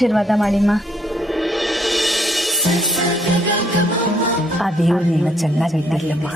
ಆಶೀರ್ವಾದ ಮಾಡಿಮ್ಮ. ಆ ದೇವ್ರು ನಿನ್ನ ಚೆನ್ನಾಗಿಟ್ಟಿರ್ಲಮ್ಮ.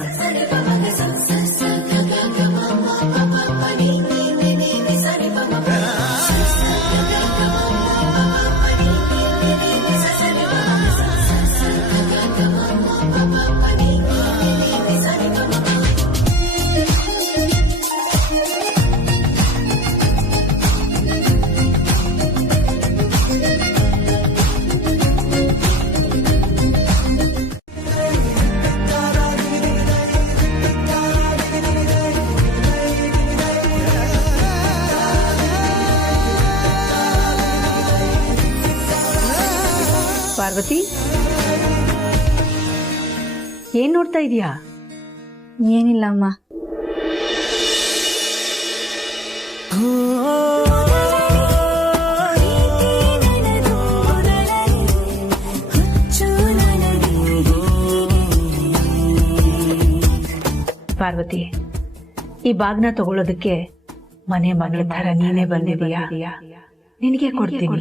ಪಾರ್ವತಿ, ಏನ್ ನೋಡ್ತಾ ಇದೀಯಾ? ಏನಿಲ್ಲ ಅಮ್ಮ. ಪಾರ್ವತಿ, ಈ ಬಾಗ್ನ ತಗೊಳ್ಳೋದಕ್ಕೆ ಮನೆ ಮಗಳ ತರ ನೀನೇ ಬಂದಿದೀಯಾ? ನಿನಗೆ ಕೊಡ್ತೀನಿ.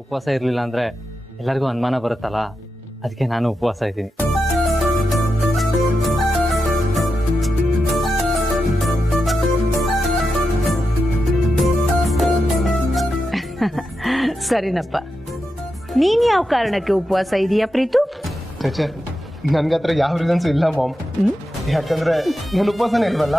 ಉಪವಾಸ ಇರಲಿಲ್ಲ ಅಂದ್ರೆ ಎಲ್ಲರಿಗೂ ಅನುಮಾನ ಬರುತ್ತಲ್ಲ, ಅದಕ್ಕೆ ನಾನು ಉಪವಾಸ ಇದ್ದೀನಿ. ಸರಿನಪ್ಪ. ನೀನ್ ಯಾವ ಕಾರಣಕ್ಕೆ ಉಪವಾಸ ಇದೀಯಾ ಪ್ರೀತು? ಚೇಚೆ, ನನ್ಗತ್ರ ಯಾವ ರೀಸನ್ಸ್ ಇಲ್ಲ ಮಾಮ್. ಯಾಕಂದ್ರೆ ನಾನು ಉಪವಾಸನೇ ಇಲ್ವಲ್ಲ.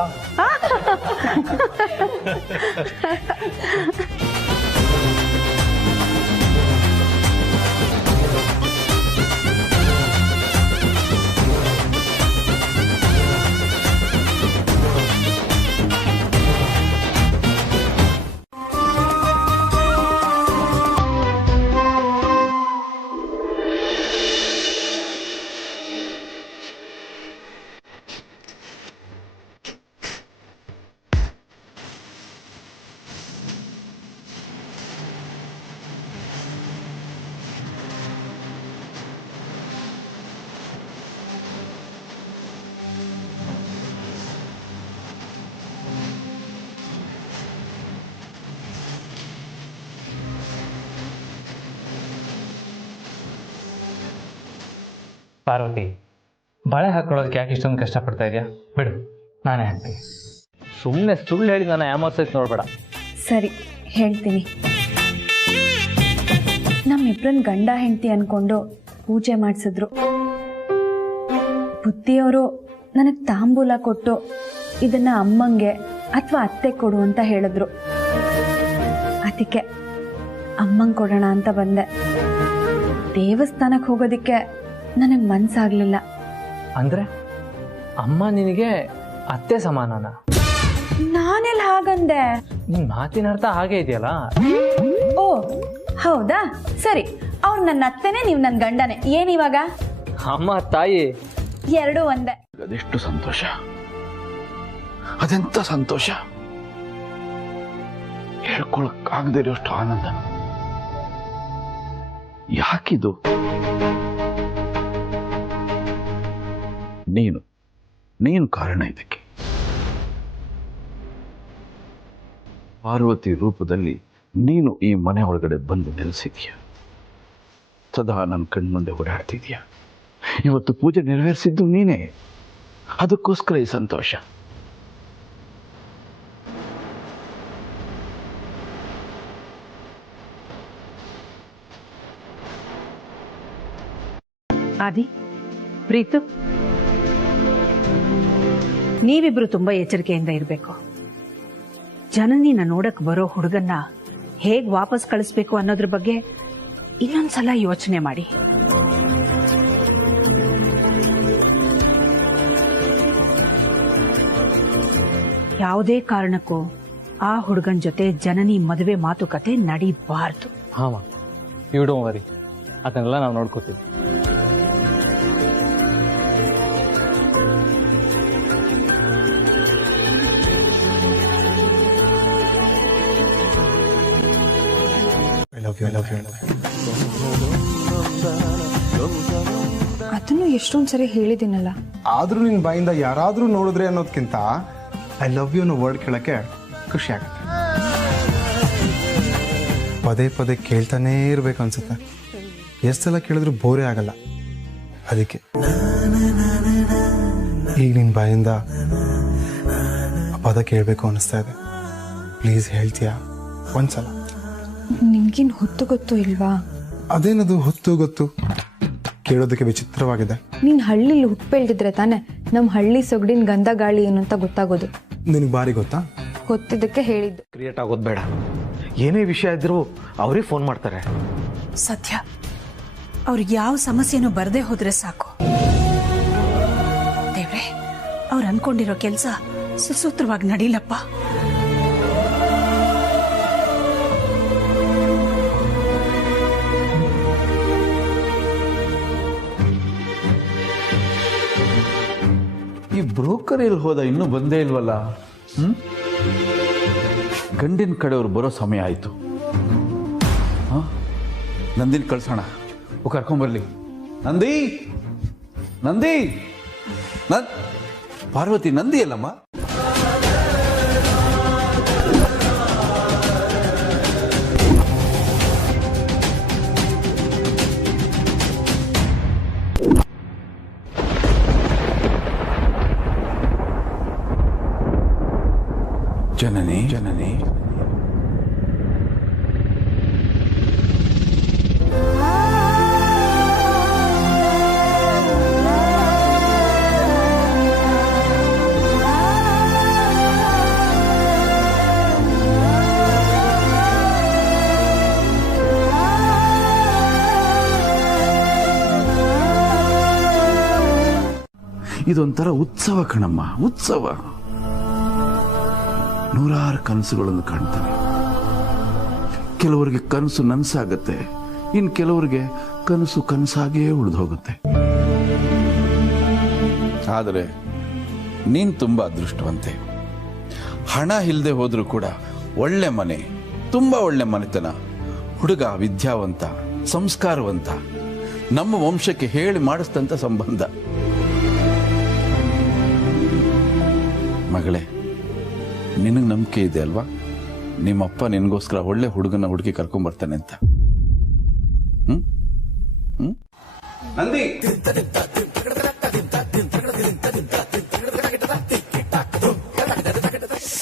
ಪಾರ್ವತಿ, ಬಳೆ ಹಾಕೊಳ್ಳೋದಕ್ಕೆ ಯಾಕೆ ಇಷ್ಟೊಂದು ಕಷ್ಟಪಡ್ತಾ ಇದೆಯಾ? ಬಿಡು, ನಾನೇ ಹಾಕ್ತೀನಿ. ಸುಮ್ಮನೆ ಸುಳ್ಳು ಹೇಳಿ ನಾನು ಯಾಮರ್ಸೈತೆ ನೋಡ್ಬೇಡ. ಸರಿ, ಹೇಳ್ತೀನಿ. ನಮ್ಮಿಬ್ರನ್ ಗಂಡ ಹೆಂಡತಿ ಅನ್ಕೊಂಡು ಪೂಜೆ ಮಾಡಿಸಿದ್ರು. ಬುದ್ಧಿಯವರು ನನಗೆ ತಾಂಬೂಲ ಕೊಟ್ಟು ಇದನ್ನ ಅಮ್ಮಂಗೆ ಅಥವಾ ಅತ್ತೆ ಕೊಡು ಅಂತ ಹೇಳಿದ್ರು. ಅದಕ್ಕೆ ಅಮ್ಮಂಗೆ ಕೊಡೋಣ ಅಂತ ಬಂದೆ. ದೇವಸ್ಥಾನಕ್ಕೆ ಹೋಗೋದಕ್ಕೆ ನನಗೆ ಮನ್ಸಾಗ್ಲಿಲ್ಲ. ಅಂದ್ರೆ ಅಮ್ಮ ನಿನಗೆ ಅತ್ತೆ ಸಮಾನನ? ನಾನೆಲ್ಲ ಹಾಗಂದೆ? ನಿನ್ ಮಾತಿನ ಅರ್ಥ ಹಾಗೆ ಇದೆಯಲ್ಲ. ಓ ಹೌದಾ, ಸರಿ. ಅವ್ರು ನನ್ನ ಅತ್ತೆನೇ, ನೀವು ನನ್ನ ಗಂಡನೇ. ಏನಿವಾಗ? ಅಮ್ಮ ತಾಯಿ ಎರಡೂ ಒಂದೇ. ಅದೆಷ್ಟು ಸಂತೋಷ, ಅದೆಂತ ಸಂತೋಷ, ಹೇಳ್ಕೊಳಕ್ಕಾಗದೇ ಇರೋಷ್ಟು ಆನಂದ. ಯಾಕಿದು? ನೀನು ಕಾರಣ ಇದಕ್ಕೆ. ಪಾರ್ವತಿ ರೂಪದಲ್ಲಿ ನೀನು ಈ ಮನೆ ಒಳಗಡೆ ಬಂದು ನೆಲೆಸಿದೀಯ. ಸದಾ ನನ್ನ ಕಣ್ಮುಂದೆ ಓಡಾಡ್ತಿದೀಯ. ಇವತ್ತು ಪೂಜೆ ನೆರವೇರಿಸಿದ್ದು ನೀನೇ. ಅದಕ್ಕೋಸ್ಕರ ಈ ಸಂತೋಷ. ಆದಿ, ಪ್ರೀತು, ನೀವಿಬ್ರು ತುಂಬಾ ಎಚ್ಚರಿಕೆಯಿಂದ ಇರಬೇಕು. ಜನನಿನ ನೋಡಕ್ ಬರೋ ಹುಡುಗನ್ನ ಹೇಗ್ ವಾಪಸ್ ಕಳಿಸ್ಬೇಕು ಅನ್ನೋದ್ರ ಬಗ್ಗೆ ಇನ್ನೊಂದ್ಸಲ ಯೋಚನೆ ಮಾಡಿ. ಯಾವುದೇ ಕಾರಣಕ್ಕೂ ಆ ಹುಡುಗನ ಜೊತೆ ಜನನಿ ಮದುವೆ ಮಾತುಕತೆ ನಡೀಬಾರ್ದು. ಹಾಂ ಯು ಡೋಂಟ್ ವರಿ, ಅದನ್ನೆಲ್ಲ ನಾವು ನೋಡ್ಕೋತೀವಿ. ಅದನ್ನು ಎಷ್ಟೊಂದು ಸರಿ ಹೇಳಿದ್ದೀನಲ್ಲ. ಆದ್ರೂ ನಿನ್ ಬಾಯಿಂದ ಯಾರಾದ್ರೂ ನೋಡಿದ್ರೆ ಅನ್ನೋದಕ್ಕಿಂತ ಐ ಲವ್ ಯು ಅನ್ನೋ ವರ್ಡ್ ಕೇಳಕ್ಕೆ ಖುಷಿ ಆಗುತ್ತೆ. ಪದೇ ಪದೇ ಕೇಳ್ತಾನೇ ಇರ್ಬೇಕು ಅನ್ಸುತ್ತೆ. ಎಷ್ಟು ಸಲ ಕೇಳಿದ್ರು ಬೋರೇ ಆಗಲ್ಲ. ಅದಕ್ಕೆ ಈಗ ನಿನ್ ಬಾಯಿಂದ ಆ ಪದ ಕೇಳಬೇಕು ಅನಿಸ್ತಾ ಇದೆ. ಪ್ಲೀಸ್ ಹೇಳ್ತೀಯಾ ಒಂದ್ಸಲ? ನಿನ್ಗೇನು ಹೊತ್ತು ಗೊತ್ತು ಇಲ್ವಾ? ಅದೇನದು ಹೊತ್ತು ಗೊತ್ತು? ಕೇಳೋದಕ್ಕೆ ವಿಚಿತ್ರವಾಗಿದೆ. ನೀನ್ ಹಳ್ಳಿಲಿ ಹುಟ್ಬೆಳ್ದಿದ್ರೆ ತಾನೆ ನಮ್ಮ ಹಳ್ಳಿ ಸೊಗಡಿನ ಗಂಧ ಗಾಳಿ ಏನು ಅಂತ ಗೊತ್ತಾಗೋದು. ನಿನಗೆ ಬಾರಿ ಗೊತ್ತಾ? ಗೊತ್ತಿದ್ದಕ್ಕೆ ಹೇಳಿದ್ದು. ಕ್ರಿಯೇಟ್ ಆಗೋದು ಬೇಡ. ಏನೇ ವಿಷಯ ಇದ್ರೂ ಅವ್ರಿಗೆ ಫೋನ್ ಮಾಡ್ತಾರೆ. ಸತ್ಯ, ಅವ್ರಿಗೆ ಯಾವ ಸಮಸ್ಯೆನೂ ಬರದೇ ಹೋದ್ರೆ ಸಾಕು. ದೇವ್ರೆ, ಅವ್ರು ಅನ್ಕೊಂಡಿರೋ ಕೆಲಸ ಸುಸೂತ್ರವಾಗಿ ನಡೀಲಪ್ಪ. ಈ ಬ್ರೋಕರ್ ಎಲ್ಲಿ ಹೋದ? ಇನ್ನೂ ಬಂದೇ ಇಲ್ವಲ್ಲ. ಗಂಡಿನ ಕಡೆಯವ್ರು ಬರೋ ಸಮಯ ಆಯಿತು. ನಂದಿನ ಕಳ್ಸೋಣ, ಕರ್ಕೊಂಬರ್ಲಿ. ನಂದಿ, ನಂದಿ, ಪಾರ್ವತಿ, ನಂದಿ ಅಲ್ಲಮ್ಮ? ಜನನಿ, ಜನನಿ, ಇದೊಂಥರ ಉತ್ಸವ ಕಣಮ್ಮ, ಉತ್ಸವ. ನೂರಾರು ಕನಸುಗಳನ್ನು ಕಾಣ್ತವೆ. ಕೆಲವರಿಗೆ ಕನಸು ನನಸಾಗತ್ತೆ, ಇನ್ನು ಕೆಲವರಿಗೆ ಕನಸು ಕನಸಾಗೇ ಉಳಿದು ಹೋಗುತ್ತೆ. ಆದರೆ ನೀನು ತುಂಬ ಅದೃಷ್ಟವಂತೆ. ಹಣ ಇಲ್ಲದೆ ಹೋದ್ರೂ ಕೂಡ ಒಳ್ಳೆ ಮನೆ, ತುಂಬ ಒಳ್ಳೆ ಮನೆತನ, ಹುಡುಗ ವಿದ್ಯಾವಂತ, ಸಂಸ್ಕಾರವಂತ, ನಮ್ಮ ವಂಶಕ್ಕೆ ಹೇಳಿ ಮಾಡಿಸ್ತಂತ ಸಂಬಂಧ. ಮಗಳೇ, ನಿನಗೆ ನಂಬಿಕೆ ಇದೆ ಅಲ್ವಾ? ನಿಮ್ಮಪ್ಪ ನಿನಗೋಸ್ಕರ ಒಳ್ಳೆ ಹುಡುಗನ ಹುಡುಗಿ ಕರ್ಕೊಂಡ್ಬರ್ತಾನೆ ಅಂತ. ನಂದಿ,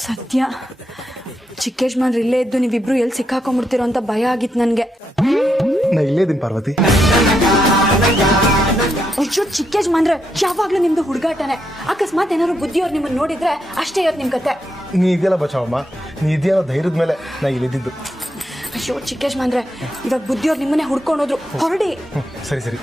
ಸತ್ಯ, ಚಿಕ್ಕ ಯಜಮಾನ್ರು ಇಲ್ಲೇ ಇದ್ದು ನೀವಿಬ್ರು ಎಲ್ಲಿ ಸಿಕ್ಕಾಕೊಂಡ್ಬಿಡ್ತೀರೋ ಅಂತ ಭಯ ಆಗಿತ್ತು ನನಗೆ. ನಾ ಇಲ್ಲೇ ಇದ್ದೀನಿ ಪಾರ್ವತಿ. ಅಯ್ಯೋ ಚಿಕ್ಕ ಯಜಮಾನ್ರೆ, ಯಾವಾಗ್ಲೂ ನಿಮ್ದು ಹುಡುಗಾಟನೆ. ಅಕಸ್ಮಾತ್ ಏನಾದ್ರು ಬುದ್ಧಿಯವ್ರು ನಿಮ್ಮನ್ನ ನೋಡಿದ್ರೆ ಅಷ್ಟೇ ಇವತ್ತು ನಿಮ್ ಕತೆ. ನೀ ಇದೆಯಲ್ಲ ಬಚಾವಮ್ಮ, ನೀ ಇದೆಯಲ್ಲ ಧೈರ್ಯದ ಮೇಲೆ ನಾ ಇಲ್ಲಿದ್ದು. ಅಯ್ಯೋ ಚಿಕ್ಕ ಯಜಮಾನ್ರೆ, ಇವಾಗ ಬುದ್ಧಿಯವ್ರು ನಿಮ್ಮನ್ನೇ ಹುಡ್ಕೊಂಡೋದ್ರು, ಹೊರಡಿ. ಸರಿ ಸರಿ.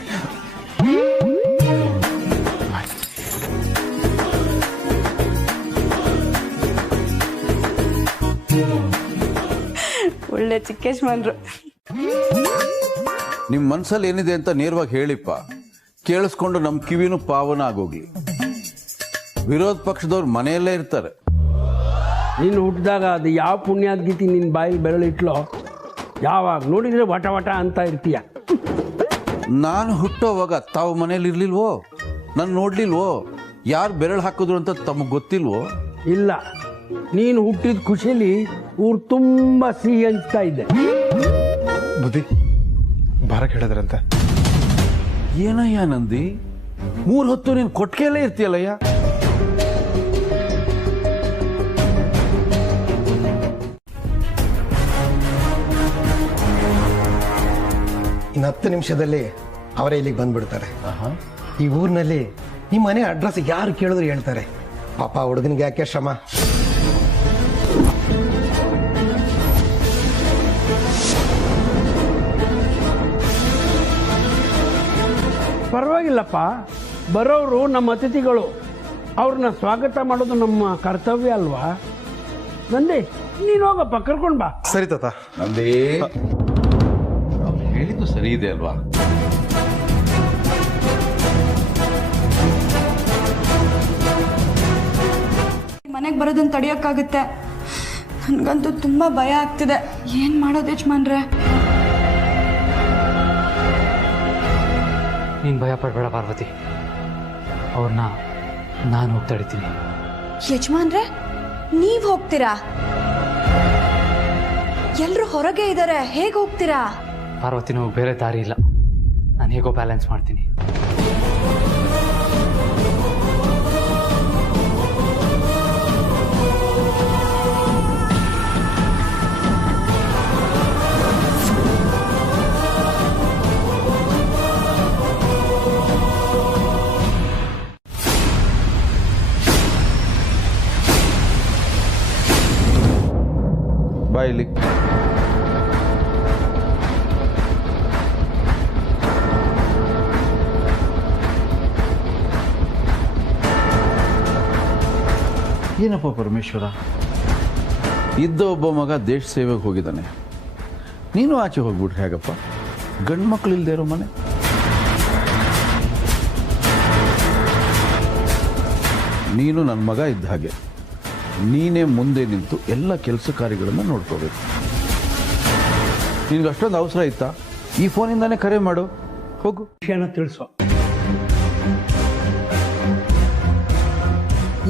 ಒಳ್ಳೆ ಚಿಕ್ಕ ಯಜಮಾನ್ರು. ನಿಮ್ಮ ಮನಸ್ಸಲ್ಲಿ ಏನಿದೆ ಅಂತ ನೇರವಾಗಿ ಹೇಳಿಪ್ಪ, ಕೇಳಿಸ್ಕೊಂಡು ನಮ್ಮ ಕಿವಿನೂ ಪಾವನ ಆಗೋಗ್ಲಿ. ವಿರೋಧ ಪಕ್ಷದವ್ರು ಮನೆಯಲ್ಲೇ ಇರ್ತಾರೆ. ನೀನು ಹುಟ್ಟಿದಾಗ ಅದು ಯಾವ ಪುಣ್ಯಾದ್ಗೀತಿ ನಿನ್ನ ಬಾಯಲ್ಲಿ ಬೆರಳಿಟ್ಲೋ, ಯಾವಾಗ ನೋಡಿದರೆ ವಟ ವಟ ಅಂತ ಇರ್ತೀಯ. ನಾನು ಹುಟ್ಟೋವಾಗ ತಾವು ಮನೇಲಿ ಇರ್ಲಿಲ್ವೋ? ನಾನು ನೋಡ್ಲಿಲ್ವೋ? ಯಾರು ಬೆರಳು ಹಾಕಿದ್ರು ಅಂತ ತಮಗೆ ಗೊತ್ತಿಲ್ವೋ? ಇಲ್ಲ, ನೀನು ಹುಟ್ಟಿದ ಖುಷಿಲಿ ಊರು ತುಂಬ ಸಿಹಿ ಹಂಚ್ತಾ ಇದ್ದೆ. ಬುದ್ಧಿ ಬಾರಕ್ಕೆ ಹೇಳಿದ್ರಂತೆ. ಏನಯ್ಯ ನಂದಿ, 3 ಹೊತ್ತು ನೀನು ಕೊಟ್ಟಿಗೆಯಲ್ಲೇ ಇರ್ತೀಯಲ್ಲಯ್ಯ. ಇನ್ನು 10 ನಿಮಿಷದಲ್ಲಿ ಅವರೇ ಇಲ್ಲಿಗೆ ಬಂದ್ಬಿಡ್ತಾರೆ. ಈ ಊರಿನಲ್ಲಿ ನಿಮ್ಮ ಮನೆ ಅಡ್ರೆಸ್ ಯಾರು ಕೇಳಿದ್ರು ಹೇಳ್ತಾರೆ. ಪಾಪ ಹುಡುಗನಿಗೆ ಯಾಕೆ ಶ್ರಮ? ಪರವಾಗಿಲ್ಲಪ್ಪ, ಬರೋರು ನಮ್ಮ ಅತಿಥಿಗಳು, ಅವ್ರನ್ನ ಸ್ವಾಗತ ಮಾಡೋದು ನಮ್ಮ ಕರ್ತವ್ಯ ಅಲ್ವಾ? ನಂದಿ, ನೀನು ಹೋಗಪ್ಪ, ಕರ್ಕೊಂಡು ಬಾ. ಸರಿ ತಾತ. ನಂದೇ ಹೇಳಿದ್ದು ಸರಿ ಇದೆ ಅಲ್ವಾ? ಮನೆಗೆ ಬರೋದನ್ನ ತಡೆಯೋಕ್ಕಾಗುತ್ತೆ? ನನಗಂತೂ ತುಂಬ ಭಯ ಆಗ್ತಿದೆ. ಏನು ಮಾಡೋದು ಯಜಮಾನ್ರೆ? ನೀನು ಭಯ ಪಡಬೇಡ ಪಾರ್ವತಿ, ಅವ್ರನ್ನ ನಾನು ಹೋಗಿ ತಡಿತೀನಿ. ಯಜಮಾನ್ರೆ, ನೀವು ಹೋಗ್ತೀರಾ? ಎಲ್ಲರೂ ಹೊರಗೆ ಇದ್ದಾರೆ, ಹೇಗೆ ಹೋಗ್ತೀರಾ? ಪಾರ್ವತಿ, ನಾವು ಬೇರೆ ದಾರಿ ಇಲ್ಲ, ನಾನು ಹೇಗೋ ಬ್ಯಾಲೆನ್ಸ್ ಮಾಡ್ತೀನಿ. ಬಾಯಿಲಿ ಏನಪ್ಪ ಪರಮೇಶ್ವರ, ಇದ್ದ ಒಬ್ಬ ಮಗ ದೇಶ ಸೇವೆಗೆ ಹೋಗಿದ್ದಾನೆ, ನೀನು ಆಚೆ ಹೋಗ್ಬಿಟ್ರೆ ಹೇಗಪ್ಪ? ಗಂಡು ಮಕ್ಕಳು ಇಲ್ಲದೆ ಇರೋ ಮನೆ. ನೀನು ನನ್ನ ಮಗ ಇದ್ದ ಹಾಗೆ, ನೀನೇ ಮುಂದೆ ನಿಂತು ಎಲ್ಲ ಕೆಲಸ ಕಾರ್ಯಗಳನ್ನು ನೋಡ್ಕೋಬೇಕು. ನಿನ್ಗೆ ಅಷ್ಟೊಂದು ಅವಸರ ಇತ್ತಾ? ಈ ಫೋನಿಂದಾನೇ ಕರೆ ಮಾಡು, ಹೋಗು. ವಿಷಯನ ತಿಳಿಸೋ.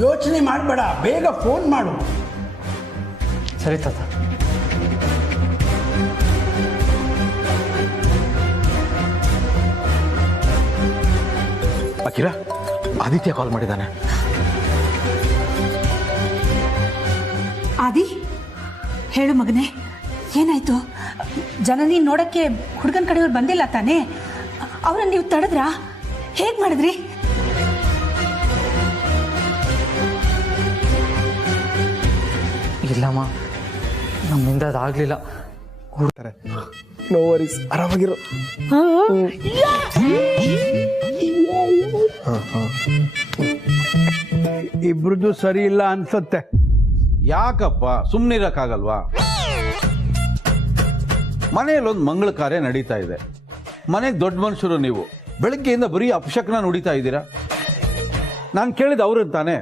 ಯೋಚನೆ ಮಾಡಬೇಡ, ಬೇಗ ಫೋನ್ ಮಾಡು. ಸರಿ ತಾತ. ಅಕಿರ, ಆದಿತ್ಯ ಕಾಲ್ ಮಾಡಿದ್ದಾನೆ. ಆದಿ, ಹೇಳು ಮಗನೇ, ಏನಾಯ್ತು? ಜನನಿ ನೋಡಕ್ಕೆ ಹುಡುಗನ ಕಡೆಯವ್ರು ಬಂದಿಲ್ಲ ತಾನೇ? ಅವ್ರನ್ನ ನೀವು ತಡೆದ್ರಾ? ಹೇಗೆ ಮಾಡಿದ್ರಿ? ಇಲ್ಲಮ್ಮ, ನಮ್ಮಿಂದ ಅದಾಗಲಿಲ್ಲ. No worries, ಆರಾಮಾಗಿರೋ. ಇಬ್ರದ್ದು ಸರಿ ಇಲ್ಲ ಅನ್ಸತ್ತೆ. ಯಾಕಪ್ಪ ಸುಮ್ಮನಿರಕ್ಕಾಗಲ್ವಾ? ಮನೆಯಲ್ಲೊಂದು ಮಂಗಳ ಕಾರ್ಯ ನಡೀತಾ ಇದೆ, ಮನೆಗೆ ದೊಡ್ಡ ಮನುಷ್ಯರು ನೀವು, ಬೆಳಗ್ಗೆಯಿಂದ ಬರೀ ಅಪಶಕನ ನುಡಿತಾ ಇದ್ದೀರಾ. ನಾನು ಕೇಳಿದ ಅವ್ರಂತಾನೆ.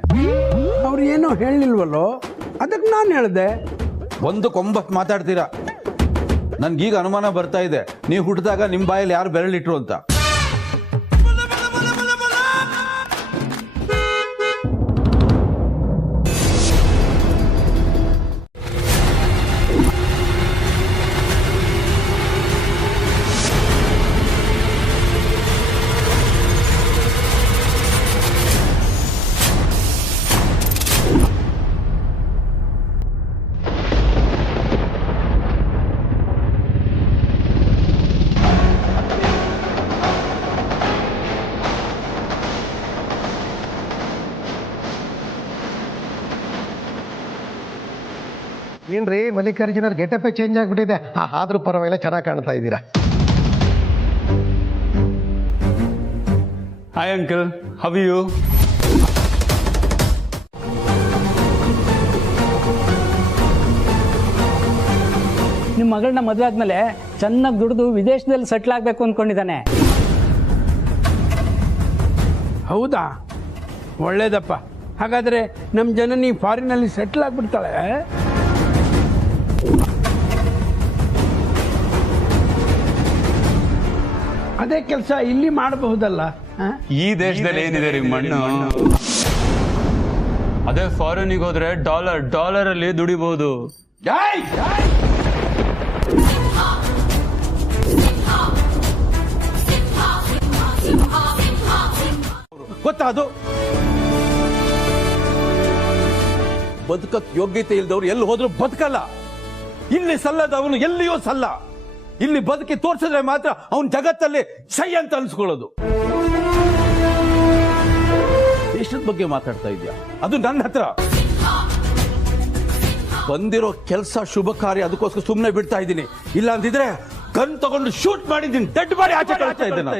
ಅವ್ರು ಏನೋ ಹೇಳಿಲ್ವಲ್ಲೋ, ಅದಕ್ಕೆ ನಾನು ಹೇಳಿದೆ. ಒಂದು ಕೊಂಬತ್ತು ಮಾತಾಡ್ತೀರಾ. ನನ್ಗೀಗ ಅನುಮಾನ ಬರ್ತಾ ಇದೆ, ನೀವು ಹುಟ್ಟಿದಾಗ ನಿಮ್ಮ ಬಾಯಲ್ಲಿ ಯಾರು ಬೆರಳಿಟ್ರು ಅಂತ. ಏನ್ರಿ ಮಲ್ಲಿಕಾರ್ಜುನರ್ ಗೆಟಪೇ ಚೇಂಜ್ ಆಗ್ಬಿಟ್ಟಿದೆ. ಆದ್ರೂ ಪರವಾಗಿಲ್ಲ, ಚೆನ್ನಾಗಿ ಕಾಣ್ತಾ ಇದ್ದೀರಾ. Hi uncle, how you? ನಿಮ್ಮ ಮಗಳನ್ನ ಮದುವೆ ಆದ್ಮೇಲೆ ಚೆನ್ನಾಗಿ ದುಡಿದು ವಿದೇಶದಲ್ಲಿ ಸೆಟ್ಲ್ ಆಗಬೇಕು ಅಂದ್ಕೊಂಡಿದ್ದಾನೆ. ಹೌದಾ? ಒಳ್ಳೇದಪ್ಪ. ಹಾಗಾದರೆ ನಮ್ಮ ಜನನಿ ಫಾರಿನಲ್ಲಿ ಸೆಟ್ಲ್ ಆಗಿಬಿಡ್ತಾಳೆ. ಅದೇ ಕೆಲಸ ಇಲ್ಲಿ ಮಾಡಬಹುದಲ್ಲ? ಈ ದೇಶದಲ್ಲಿ ಏನಿದೆ ರೀ ಮಣ್ಣು, ಅದೇ ಫಾರಿನಿಗೆ ಹೋದ್ರೆ ಡಾಲರ್ ಅಲ್ಲಿ ದುಡಿಬಹುದು. ಗೊತ್ತಾ ಅದು? ಬದುಕಕ್ ಯೋಗ್ಯತೆ ಇಲ್ದವ್ರು ಎಲ್ಲಿ ಹೋದ್ರು ಬದುಕಲ್ಲ. ಇಲ್ಲಿ ಸಲ್ಲದವನು ಎಲ್ಲಿಯೂ ಸಲ್ಲ. ಇಲ್ಲಿ ಬದುಕಿ ತೋರ್ಸಿದ್ರೆ ಮಾತ್ರ ಅವನ ಜಗತ್ತಲ್ಲಿ ಸೈ ಅಂತ ಅನ್ಸ್ಕೊಳ್ಳೋದು. ದೇಶದ ಬಗ್ಗೆ ಮಾತಾಡ್ತಾ ಇದೆಯಾ? ಅದು ನನ್ನ ಹತ್ರ ಬಂದಿರೋ ಕೆಲಸ, ಶುಭ ಕಾರ್ಯ, ಅದಕ್ಕೋಸ್ಕರ ಸುಮ್ಮನೆ ಬಿಡ್ತಾ ಇದ್ದೀನಿ. ಇಲ್ಲ ಅಂದಿದ್ರೆ ಗನ್ ತಗೊಂಡು ಶೂಟ್ ಮಾಡಿದ್ದೀನಿ, ಡೆಡ್ ಬಾಡಿ ಆಚೆ ಕಳಿಸ್ತಾ ಇದ್ದೇನೆ.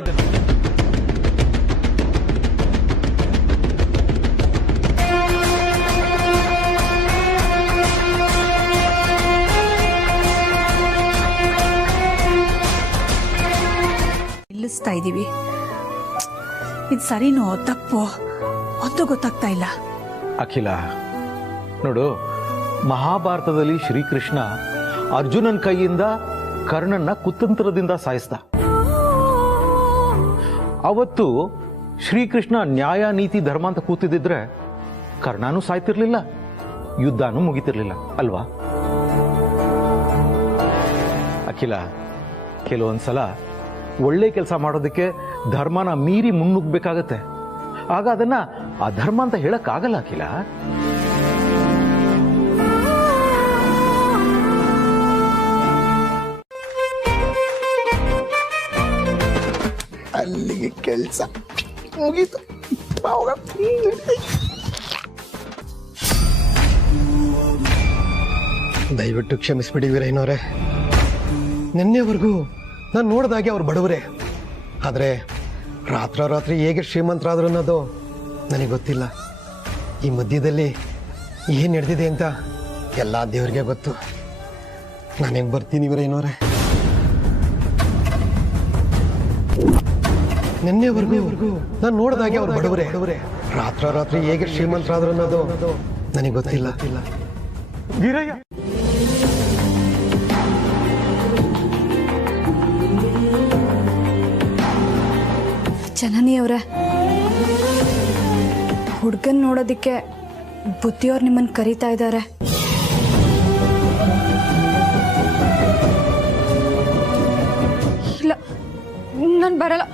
ಇದ್ದೀವಿ. ಇದು ಸರಿನೋ ತಪ್ಪೋ ಒಂದು ಗೊತ್ತಾಗ್ತಾ ಇಲ್ಲ. ಅಖಿಲ ನೋಡು, ಮಹಾಭಾರತದಲ್ಲಿ ಶ್ರೀಕೃಷ್ಣ ಅರ್ಜುನನ್ ಕೈಯಿಂದ ಕರ್ಣನ್ನ ಕುತಂತ್ರದಿಂದ ಸಾಯಿಸ್ದ. ಅವತ್ತು ಶ್ರೀಕೃಷ್ಣ ನ್ಯಾಯ ನೀತಿ ಧರ್ಮ ಅಂತ ಕೂತಿದ್ರೆ ಕರ್ಣನೂ ಸಾಯ್ತಿರ್ಲಿಲ್ಲ, ಯುದ್ಧನೂ ಮುಗಿತಿರ್ಲಿಲ್ಲ ಅಲ್ವಾ? ಅಖಿಲ, ಕೆಲವೊಂದ್ಸಲ ಒಳ್ಳೆ ಕೆಲಸ ಮಾಡೋದಕ್ಕೆ ಧರ್ಮನ ಮೀರಿ ಮುನ್ನುಗ್ಬೇಕಾಗತ್ತೆ. ಆಗ ಅದನ್ನ ಅಧರ್ಮ ಅಂತ ಹೇಳಕ್ಕಾಗಲ್ಲ ಅಖಿಲ. ಅಲ್ಲಿಗೆ ಕೆಲಸ ಮುಗೀತು. ದಯವಿಟ್ಟು ಕ್ಷಮಿಸ್ಬಿಡಿ ವೀರಯ್ಯನವರೇ. ನಿನ್ನೆವರೆಗೂ ನಾನು ನೋಡಿದಾಗೆ ಅವ್ರು ಬಡವರೇ, ಆದರೆ ರಾತ್ರೋರಾತ್ರಿ ಹೇಗೆ ಶ್ರೀಮಂತರಾದ್ರು ಅನ್ನೋದು ನನಗೆ ಗೊತ್ತಿಲ್ಲ. ಈ ಮಧ್ಯದಲ್ಲಿ ಏನು ನಡೆದಿದೆ ಅಂತ ಎಲ್ಲ ದೇವರಿಗೆ ಗೊತ್ತು. ನಾನು ಹೆಂಗೆ ಬರ್ತೀನಿ ವೀರಯ್ಯನವರೇ? ನಿನ್ನೆವರೆಗೂ ನಾನು ನೋಡಿದಾಗೆ ಅವ್ರು ಬಡವರೇ, ರಾತ್ರೋರಾತ್ರಿ ಹೇಗೆ ಶ್ರೀಮಂತರಾದ್ರು ಅನ್ನೋದು ನನಗೆ ಗೊತ್ತಿಲ್ಲ. ವೀರಯ್ಯ, ಜನನಿಯವರೇ, ಹುಡ್ಗನ್ ನೋಡೋದಕ್ಕೆ ಬುದ್ಧಿಯವ್ರು ನಿಮ್ಮನ್ನು ಕರೀತಾ ಇದ್ದಾರೆ. ಇಲ್ಲ, ನಾನು ಬರಲ್ಲ,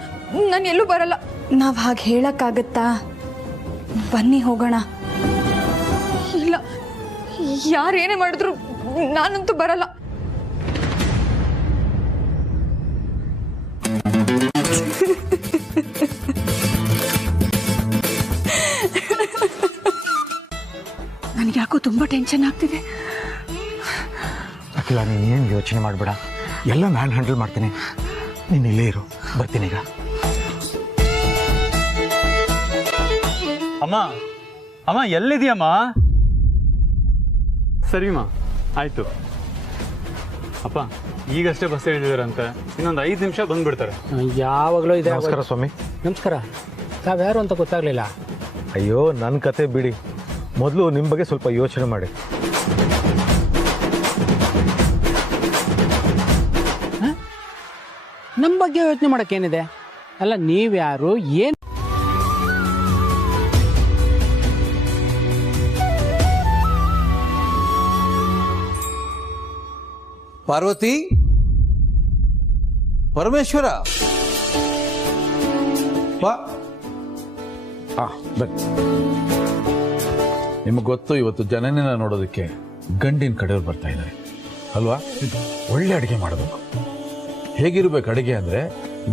ನಾನು ಎಲ್ಲೂ ಬರಲ್ಲ. ನಾವು ಹಾಗೆ ಹೇಳಕ್ಕಾಗತ್ತಾ? ಬನ್ನಿ ಹೋಗೋಣ. ಇಲ್ಲ, ಯಾರೇನೇ ಮಾಡಿದ್ರು ನಾನಂತೂ ಬರಲ್ಲ. ನನಗೆ ಯಾಕೋ ತುಂಬ ಟೆನ್ಷನ್ ಆಗ್ತಿದೆ. ಅಖಿಲ, ನೀನೇನು ಯೋಚನೆ ಮಾಡಬೇಡ, ಎಲ್ಲ ನಾನು ಹ್ಯಾಂಡಲ್ ಮಾಡ್ತೀನಿ. ನೀನು ಇಲ್ಲೇ ಇರು, ಬರ್ತೀನಿ ಈಗ. ಅಮ್ಮ ಅಮ್ಮ ಎಲ್ಲಿದೆಯಮ್ಮ? ಸರಿಮ್ಮ, ಆಯ್ತು. ಅಪ್ಪ ಈಗಷ್ಟೇ ಬಸ್ ಹಿಡಿದಿದ್ದಾರಂತೆ, ಇನ್ನೊಂದು 5 ನಿಮಿಷ ಬಂದ್ಬಿಡ್ತಾರೆ. ಯಾವಾಗಲೂ ಇದೆ. ನಮಸ್ಕಾರ ಸ್ವಾಮಿ. ನಮಸ್ಕಾರ. ತಾವ್ಯಾರು ಅಂತ ಗೊತ್ತಾಗ್ಲಿಲ್ಲ. ಅಯ್ಯೋ, ನನ್ನ ಕತೆ ಬಿಡಿ, ಮೊದಲು ನಿಮ್ಮ ಬಗ್ಗೆ ಸ್ವಲ್ಪ ಯೋಚನೆ ಮಾಡಿ. ನಮ್ಮ ಬಗ್ಗೆ ಯೋಚನೆ ಮಾಡೋಕ್ಕೇನಿದೆ? ಅಲ್ಲ, ನೀವ್ಯಾರು, ಏನು? ಪಾರ್ವತಿ, ಪರಮೇಶ್ವರ, ಬಾ. ನಿಮಗೆ ಗೊತ್ತು, ಇವತ್ತು ಜನನಿನ ನೋಡೋದಕ್ಕೆ ಗಂಡಿನ ಕಡೆಯವ್ರು ಬರ್ತಾ ಇದ್ದಾರೆ ಅಲ್ವಾ? ಒಳ್ಳೆ ಅಡುಗೆ ಮಾಡಬೇಕು. ಹೇಗಿರ್ಬೇಕು ಅಡುಗೆ ಅಂದ್ರೆ,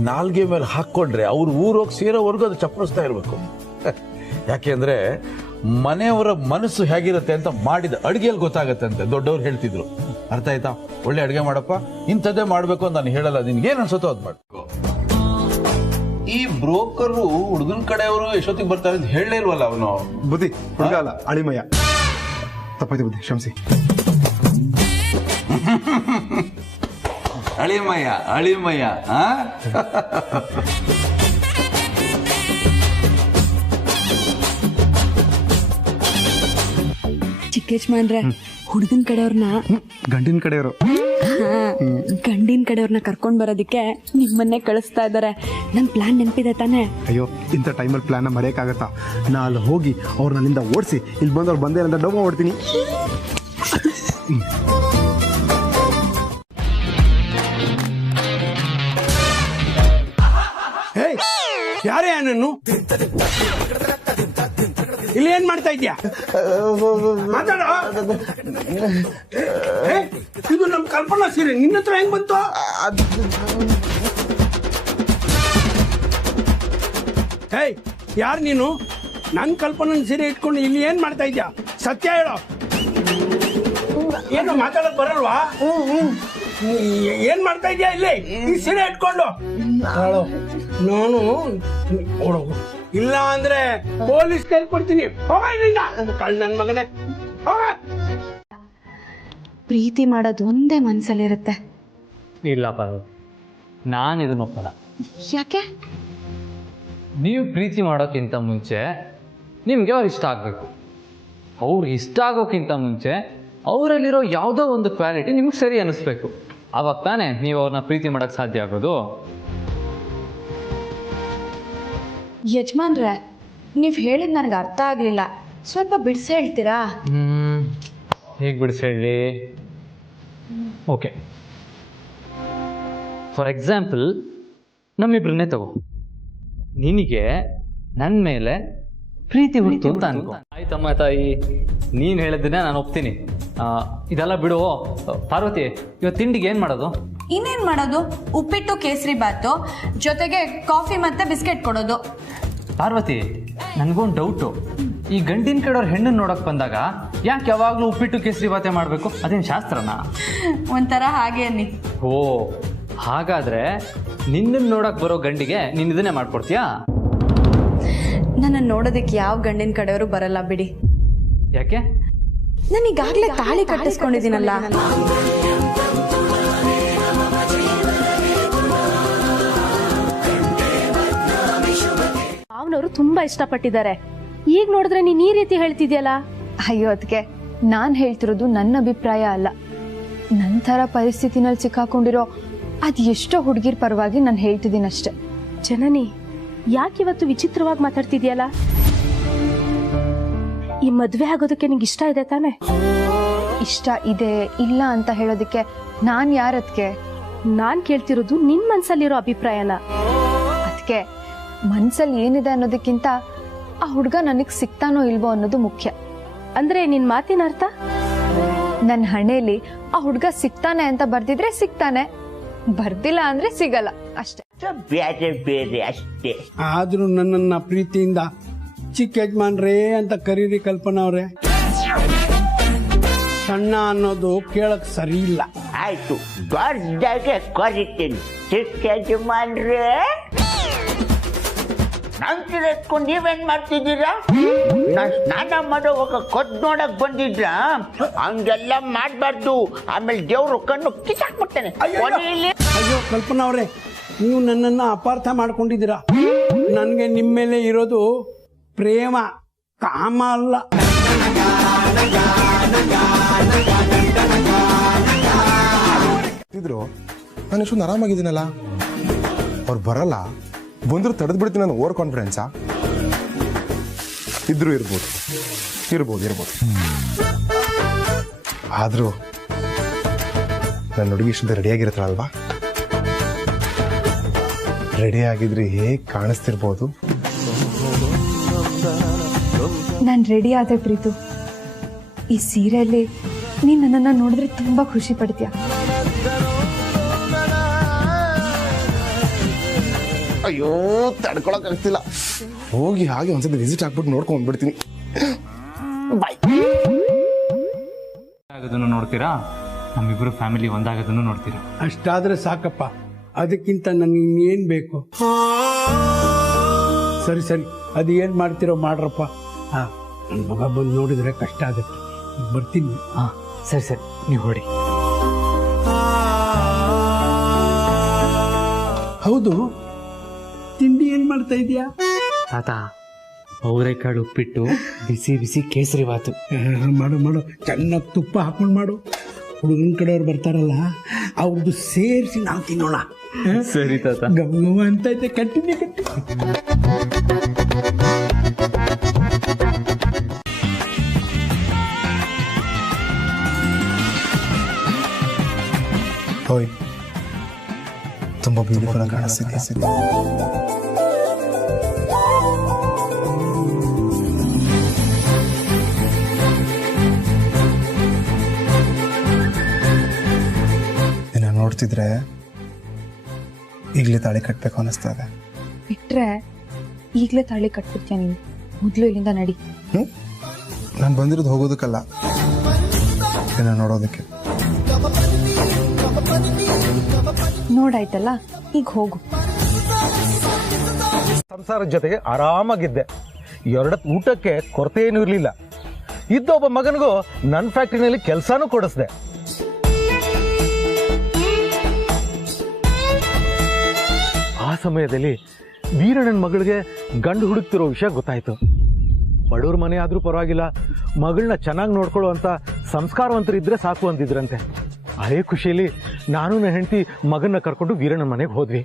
ನಾಲ್ಗೆ ಮೇಲೆ ಹಾಕ್ಕೊಂಡ್ರೆ ಅವ್ರು ಊರೋಗಿ ಸೇರೋವರೆಗೂ ಅದು ಚಪ್ಪರಿಸ್ತಾ ಇರಬೇಕು. ಯಾಕೆಂದ್ರೆ ಮನೆಯವರ ಮನಸ್ಸು ಹೇಗಿರುತ್ತೆ ಅಂತ ಮಾಡಿದ ಅಡುಗೆಯಲ್ಲಿ ಗೊತ್ತಾಗತ್ತೆ ಅಂತ ದೊಡ್ಡವ್ರು ಹೇಳ್ತಿದ್ರು. ಅರ್ಥ ಆಯ್ತಾ? ಒಳ್ಳೆ ಅಡುಗೆ ಮಾಡಪ್ಪ, ಇಂಥದ್ದೇ ಮಾಡಬೇಕು ಅಂತ ನಾನು ಹೇಳಲ್ಲ, ನಿನ್ಗೇನು ಅನ್ಸುತ್ತೋ ಅದು ಮಾಡಬೇಕು. ಈ ಬ್ರೋಕರು ಹುಡುಗನ ಕಡೆಯವರು ಎಷ್ಟೊತ್ತಿಗೆ ಬರ್ತಾರೆ ಅಂತ ಹೇಳಲೇ ಇಲ್ವಲ್ಲ ಅವನು? ಬುದ್ಧಿ ಹುಡುಗಲ್ಲ, ಅಳಿಮಯ್ಯ. ತಪ್ಪಾಯ್ತು ಬುದ್ಧಿ, ಕ್ಷಮಿಸಿ. ಅಳಿಮಯ್ಯ, ಅಳಿಮಯ್ಯ. ಚಿಕ್ಕೇಶ್ಮಾನ್ರೆ, ಹುಡುಗನ ಕಡೆಯವ್ರನ್ನ, ಗಂಡಿನ ಕಡೆಯವರು, ಗಂಡಿನ ಕಡೆಯವ್ರನ್ನ ಕರ್ಕೊಂಡ್ ಬರೋದಕ್ಕೆ ನಿಮ್ಮನ್ನೇ ಕಳಿಸ್ತಾ ಇದ್ದಾರೆ. ನನ್ ಪ್ಲಾನ್ ನೆನಪಿದೆ ತಾನೆ? ಅಯ್ಯೋ, ಇಂಥ ಟೈಮಲ್ಲಿ ಪ್ಲಾನ್ನ ಮರೆಯೋಕ್ಕಾಗತ್ತಾ? ನಾ ಅಲ್ಲಿ ಹೋಗಿ ಅವ್ರನ್ನ ಅಲ್ಲಿಂದ ಓಡಿಸಿ ಇಲ್ಲಿ ಬಂದು ಅವ್ರು ಬಂದೇ ಅಂತ ಡೌ ಮಾಡ್ತೀನಿ. ಯಾರೇ ನಾನು ಇಲ್ಲಿ ಏನ್ ಮಾಡ್ತಾ ಇದ್ಯಾ? ಮಾತಾಡ. ಇದು ನಮ್ ಕಲ್ಪನಾ ಸೀರೆ ನಿನ್ನ ಹತ್ರ ಹೆಂಗ್ ಬಂತು? ಹೇಯ್, ಯಾರು ನೀನು? ನನ್ ಕಲ್ಪನಾ ಸೀರೆ ಇಟ್ಕೊಂಡು ಇಲ್ಲಿ ಏನ್ ಮಾಡ್ತಾ ಇದ್ಯಾ? ಸತ್ಯ ಹೇಳೋ. ಏನು ಮಾತಾಡಕ್ ಬರಲ್ವಾ? ಏನ್ ಮಾಡ್ತಾ ಇದ್ಯಾ ಇಲ್ಲಿ ಈ ಸೀರೆ ಇಟ್ಕೊಂಡು? ನಾನು ಇಲ್ಲ ಅಂದ್ರೆ ಪೊಲೀಸ್ ಕೈ ಕೊಡ್ತೀನಿ. ಕಳ್ ನನ್ ಮಗನೇ. ಪ್ರೀತಿ ಮಾಡೋದು ಒಂದೇ ಮನ್ಸಲ್ಲಿರುತ್ತೆ. ಇಲ್ಲ ಪಾರ್ವತಿ, ನಾನು ಇದನ್ನ ಒಪ್ಪಲ್ಲ. ಯಾಕೆ? ನೀವು ಪ್ರೀತಿ ಮಾಡೋಕ್ಕಿಂತ ಮುಂಚೆ ನಿಮಗೆ ಅವ್ರು ಇಷ್ಟ ಆಗಬೇಕು. ಅವ್ರು ಇಷ್ಟ ಆಗೋಕ್ಕಿಂತ ಮುಂಚೆ ಅವರಲ್ಲಿರೋ ಯಾವುದೋ ಒಂದು ಕ್ವಾಲಿಟಿ ನಿಮ್ಗೆ ಸರಿ ಅನ್ನಿಸ್ಬೇಕು. ಆವಾಗ ತಾನೇ ನೀವು ಅವ್ರನ್ನ ಪ್ರೀತಿ ಮಾಡೋಕ್ಕೆ ಸಾಧ್ಯ ಆಗೋದು. ಯಜಮಾನ್ರೆ, ನೀವು ಹೇಳಿದ್ ನನಗೆ ಅರ್ಥ ಆಗಲಿಲ್ಲ. ಸ್ವಲ್ಪ ಬಿಡಿಸಿ ಹೇಳ್ತೀರಾ? ಹೇಗೆ ಬಿಡಿಸಿ ಹೇಳಿ? ಓಕೆ, ಫಾರ್ ಎಕ್ಸಾಂಪಲ್ ನಮ್ಮಿಬ್ರನ್ನೇ ತಗೋ. ನಿನಗೆ ನನ್ನ ಮೇಲೆ ಪ್ರೀತಿ ಹುಟ್ಟು ಅಂತ ಅನ್ಕೋ. ಆಯ್ತಮ್ಮ ತಾಯಿ, ನೀನು ಹೇಳಿದ್ದನ್ನೇ ನಾನು ಒಪ್ತೀನಿ. ಇದೆಲ್ಲ ಬಿಡು. ಪಾರ್ವತಿ, ಇವತ್ತು ತಿಂಡಿಗೆ ಏನು ಮಾಡೋದು? ಇನ್ನೇನ್ ಮಾಡೋದು? ಉಪ್ಪಿಟ್ಟು, ಕೇಸರಿ ಬಾತು, ಜೊತೆಗೆ ಕಾಫಿ ಮತ್ತೆ ಬಿಸ್ಕೆಟ್ ಕೊಡೋದು. ಪಾರ್ವತಿ, ನನಗೊಂದು ಡೌಟು. ಈ ಗಂಡಿನ ಕಡೆಯವ್ರ ಹೆಣ್ಣನ್ನು ನೋಡಕ್ ಬಂದಾಗ ಯಾಕೆ ಯಾವಾಗಲೂ ಉಪ್ಪಿಟ್ಟು ಕೇಸರಿ ಬಾತೆ ಮಾಡಬೇಕು? ಅದೇನು ಶಾಸ್ತ್ರನಾ? ಒಂಥರ ಹಾಗೆ ಅನ್ನಿ. ಓ, ಹಾಗಾದ್ರೆ ನಿನ್ನನ್ನು ನೋಡಕ್ ಬರೋ ಗಂಡಿಗೆ ನೀನು ಇದನ್ನೇ ಮಾಡ್ಕೊಡ್ತೀಯಾ? ನನ್ನ ನೋಡೋದಕ್ಕೆ ಯಾವ ಗಂಡಿನ ಕಡೆಯವರು ಬರಲ್ಲ ಬಿಡಿ. ಯಾಕೆ? ನಾನು ಈಗಾಗಲೇ ತಾಳಿ ಕಟ್ಟಿಸ್ಕೊಂಡಿದ್ದೀನಲ್ಲ. ಅವನವರು ತುಂಬಾ ಇಷ್ಟಪಟ್ಟಿದ್ದಾರೆ. ಈಗ ನೋಡಿದ್ರೆ ನೀನ್ ಈ ರೀತಿ ಹೇಳ್ತಿದ್ಯಲ್ಲ. ಅಯ್ಯೋ, ಅದಕ್ಕೆ ನಾನು ಹೇಳ್ತಿರೋದು ನನ್ನ ಅಭಿಪ್ರಾಯ ಅಲ್ಲ. ನನ್ನ ಥರ ಪರಿಸ್ಥಿತಿನಲ್ಲಿ ಸಿಕ್ಕಾಕೊಂಡಿರೋ ಅದು ಎಷ್ಟೋ ಹುಡುಗಿರ್ ಪರವಾಗಿ ನಾನು ಹೇಳ್ತಿದ್ದೀನಿ ಅಷ್ಟೆ. ಜನನಿ, ಯಾಕಿವತ್ತು ವಿಚಿತ್ರವಾಗಿ ಮಾತಾಡ್ತಿದ್ಯಲ್ಲ? ಈ ಮದ್ವೆ ಆಗೋದಕ್ಕೆ ನಿಂಗೆ ಇಷ್ಟ ಇದೆ ತಾನೆ? ಇಷ್ಟ ಇದೆ ಇಲ್ಲ ಅಂತ ಹೇಳೋದಕ್ಕೆ ನಾನು ಯಾರದ್ಕೆ? ನಾನ್ ಕೇಳ್ತಿರೋದು ನಿನ್ ಮನ್ಸಲ್ಲಿರೋ ಅಭಿಪ್ರಾಯನ. ಅದಕ್ಕೆ ಮನ್ಸಲ್ಲಿ ಏನಿದೆ ಅನ್ನೋದಕ್ಕಿಂತ ಆ ಹುಡುಗ ನನಗೆ ಸಿಗ್ತಾನೋ ಇಲ್ವೋ ಅನ್ನೋದು ಮುಖ್ಯ. ಅಂದ್ರೆ ನಿನ್ ಮಾತಿನ ಅರ್ಥ? ನನ್ನ ಹಣೆಯಲ್ಲಿ ಆ ಹುಡುಗ ಸಿಗ್ತಾನೆ ಅಂತ ಬರ್ದಿದ್ರೆ ಸಿಗ್ತಾನೆ, ಬರ್ದಿಲ್ಲ ಅಂದ್ರೆ ಸಿಗಲ್ಲ ಅಷ್ಟೇ. ಬೇರೆ ಬೇರೆ ಅಷ್ಟೇ. ಆದ್ರೂ ನನ್ನನ್ನ ಪ್ರೀತಿಯಿಂದ ಚಿಕ್ಕ ಯಜಮಾನ್ರೇ ಅಂತ ಕರೀರಿ ಕಲ್ಪನಾ ಅವ್ರೆ. ಸಣ್ಣ ಅನ್ನೋದು ಕೇಳಕ್ ಸರಿ ಇಲ್ಲ. ಆಯ್ತು, ದೊಡ್ಡದಾಗೆ ಕರಿತೀನಿ ಚಿಕ್ಕ ಯಜಮಾನ್ರೇ. ನಂತರ ಎತ್ಕೊಂಡು ನೀವೇನ್ ಮಾಡ್ತಿದ್ದೀರಾ? ಸ್ನಾನ ಮಾಡೋವಾಗ ಕೊದ್ ನೋಡಕ್ ಬಂದಿದ್ರ? ಹಂಗೆಲ್ಲ ಮಾಡ್ಬಾರ್ದು, ಆಮೇಲೆ ದೇವ್ರು ಕಣ್ಣು ಕಿತ್ತಾಕ್ಬಿಡ್ತಾನೆ. ಅಯ್ಯೋ ಕಲ್ಪನಾ ಅವ್ರೆ, ನೀವು ನನ್ನನ್ನ ಅಪಾರ್ಥ ಮಾಡ್ಕೊಂಡಿದ್ದೀರಾ. ನನ್ಗೆ ನಿಮ್ಮ ಮೇಲೆ ಇರೋದು ಪ್ರೇಮ, ಕಾಮ ಅಲ್ಲ. ನಾನು ಇಷ್ಟೊಂದು ಆರಾಮಾಗಿದ್ದೀನಲ್ಲ. ಅವ್ರು ಬರಲ್ಲ, ಬಂದ್ರು ತಡೆದು ಬಿಡ್ತೀನಿ ನಾನು. ಓವರ್ ಕಾನ್ಫಿಡೆನ್ಸಾ? ಇದ್ರೂ ಇರ್ಬೋದು. ಆದ್ರೂ ನನ್ನ ಹುಡುಗಿ ಇಷ್ಟೊಂದು ರೆಡಿಯಾಗಿರ್ತಾಳಲ್ವಾ? ರೆಡಿ ಆಗಿದ್ರೆ ಹೇಗೆ ಕಾಣಿಸ್ತಿರ್ಬೋದು? ನಾನು ರೆಡಿ ಆದೆ ಪ್ರೀತು. ಈ ಸೀರೆಯಲ್ಲಿ ನೀನು ನನ್ನನ್ನು ನೋಡಿದ್ರೆ ತುಂಬಾ ಖುಷಿ ಪಡ್ತೀಯ. ಅಯ್ಯೋ, ತಡ್ಕೊಳಕ್ ಆಗ್ತಿಲ್ಲ. ಹೋಗಿ ಹಾಗೆ ಒಂದ್ಸತಿ ವಿಸಿಟ್ ಹಾಕ್ಬಿಟ್ಟು ನೋಡ್ಕೊಂಡ್ ಬಂದ್ಬಿಡ್ತೀನಿ. ಆಗೋದನ್ನು ನೋಡ್ತೀರಾ, ನಮ್ಮಿಬ್ರು ಫ್ಯಾಮಿಲಿ ಒಂದಾಗೋದನ್ನು ನೋಡ್ತೀರಾ. ಅಷ್ಟಾದ್ರೆ ಸಾಕಪ್ಪ, ಅದಕ್ಕಿಂತ ನನಗೆ ಇನ್ನೇನ್ ಬೇಕು? ಸರಿ ಸರಿ, ಅದು ಏನ್ ಮಾಡ್ತಿರೋ ಮಾಡ್ರಪ್ಪ. ನನ್ನ ಮಗ ಬಂದು ನೋಡಿದ್ರೆ ಕಷ್ಟ ಆಗುತ್ತೆ. ಬರ್ತೀನಿ. ಸರಿ ಸರಿ, ನೀವು ಹೊಡಿ. ಹೌದು, ತಿಂಡಿ ಏನ್ ಮಾಡ್ತಾ ಇದೀಯಾ? ತಾತ, ಅವರೆಕಾಳು ಉಪ್ಪಿಟ್ಟು, ಬಿಸಿ ಬಿಸಿ ಕೇಸರಿ ಬಾತು. ಮಾಡು ಮಾಡು, ಚೆನ್ನಾಗಿ ತುಪ್ಪ ಹಾಕೊಂಡು ಮಾಡು. ಹುಡುಗನ ಕಡೆಯವ್ರು ಬರ್ತಾರಲ್ಲ, ಅವ್ರದ್ದು ಸೇರಿಸಿ ನಾವು ತಿನ್ನೋಣ. ಸರಿ ತಾತ. ಗಮ ಅಂತ ಐತೆ. ಕಂಟಿನ್ಯೂ ಹೋಯ್, ತುಂಬಾ ಬ್ಯೂಟಿಫುಲ್ ಆಗಿ ಕಾಣಿಸ್ತಿದೆ. ನಿನ್ನ ನೋಡ್ತಿದ್ರೆ ಈಗಲೇ ತಾಳಿ ಕಟ್ಬೇಕು ಅನ್ನಿಸ್ತಾ ಇದೆ. ಬಿಟ್ರೆ ಈಗಲೇ ತಾಳಿ ಕಟ್ಬಿಡ್ತೀಯ ನೀನು. ಮೊದಲು ಇಲ್ಲಿಂದ ನಡಿ. ನಾನು ಬಂದಿರೋದು ಹೋಗೋದಕ್ಕಲ್ಲ, ನಿನ್ನ ನೋಡೋದಕ್ಕೆ. ನೋಡಾಯ್ತಲ್ಲ, ಈಗ ಹೋಗು. ಸಂಸಾರದ ಜೊತೆಗೆ ಆರಾಮಾಗಿದ್ದೆ. ಎರಡತ್ತು ಊಟಕ್ಕೆ ಕೊರತೆ ಏನೂ ಇರಲಿಲ್ಲ. ಇದ್ದ ಒಬ್ಬ ಮಗನಿಗೂ ನನ್ನ ಫ್ಯಾಕ್ಟ್ರಿನಲ್ಲಿ ಕೆಲಸನೂ ಕೊಡಿಸ್ದೆ. ಆ ಸಮಯದಲ್ಲಿ ವೀರಣ್ಣನ ಮಗಳಿಗೆ ಗಂಡು ಹುಡುಕ್ತಿರೋ ವಿಷಯ ಗೊತ್ತಾಯ್ತು. ಬಡವ್ರ ಮನೆ ಆದ್ರೂ ಪರವಾಗಿಲ್ಲ, ಮಗಳನ್ನ ಚೆನ್ನಾಗಿ ನೋಡ್ಕೊಳ್ಳುವಂತ ಸಂಸ್ಕಾರವಂತರಿದ್ರೆ ಸಾಕು ಅಂತಿದ್ರಂತೆ. ಅದೇ ಖುಷಿಯಲ್ಲಿ ನಾನು ನನ್ನ ಹೆಂಡತಿ ಮಗನ್ನ ಕರ್ಕೊಂಡು ವೀರಣ್ಣನ ಮನೆಗೆ ಹೋದ್ವಿ.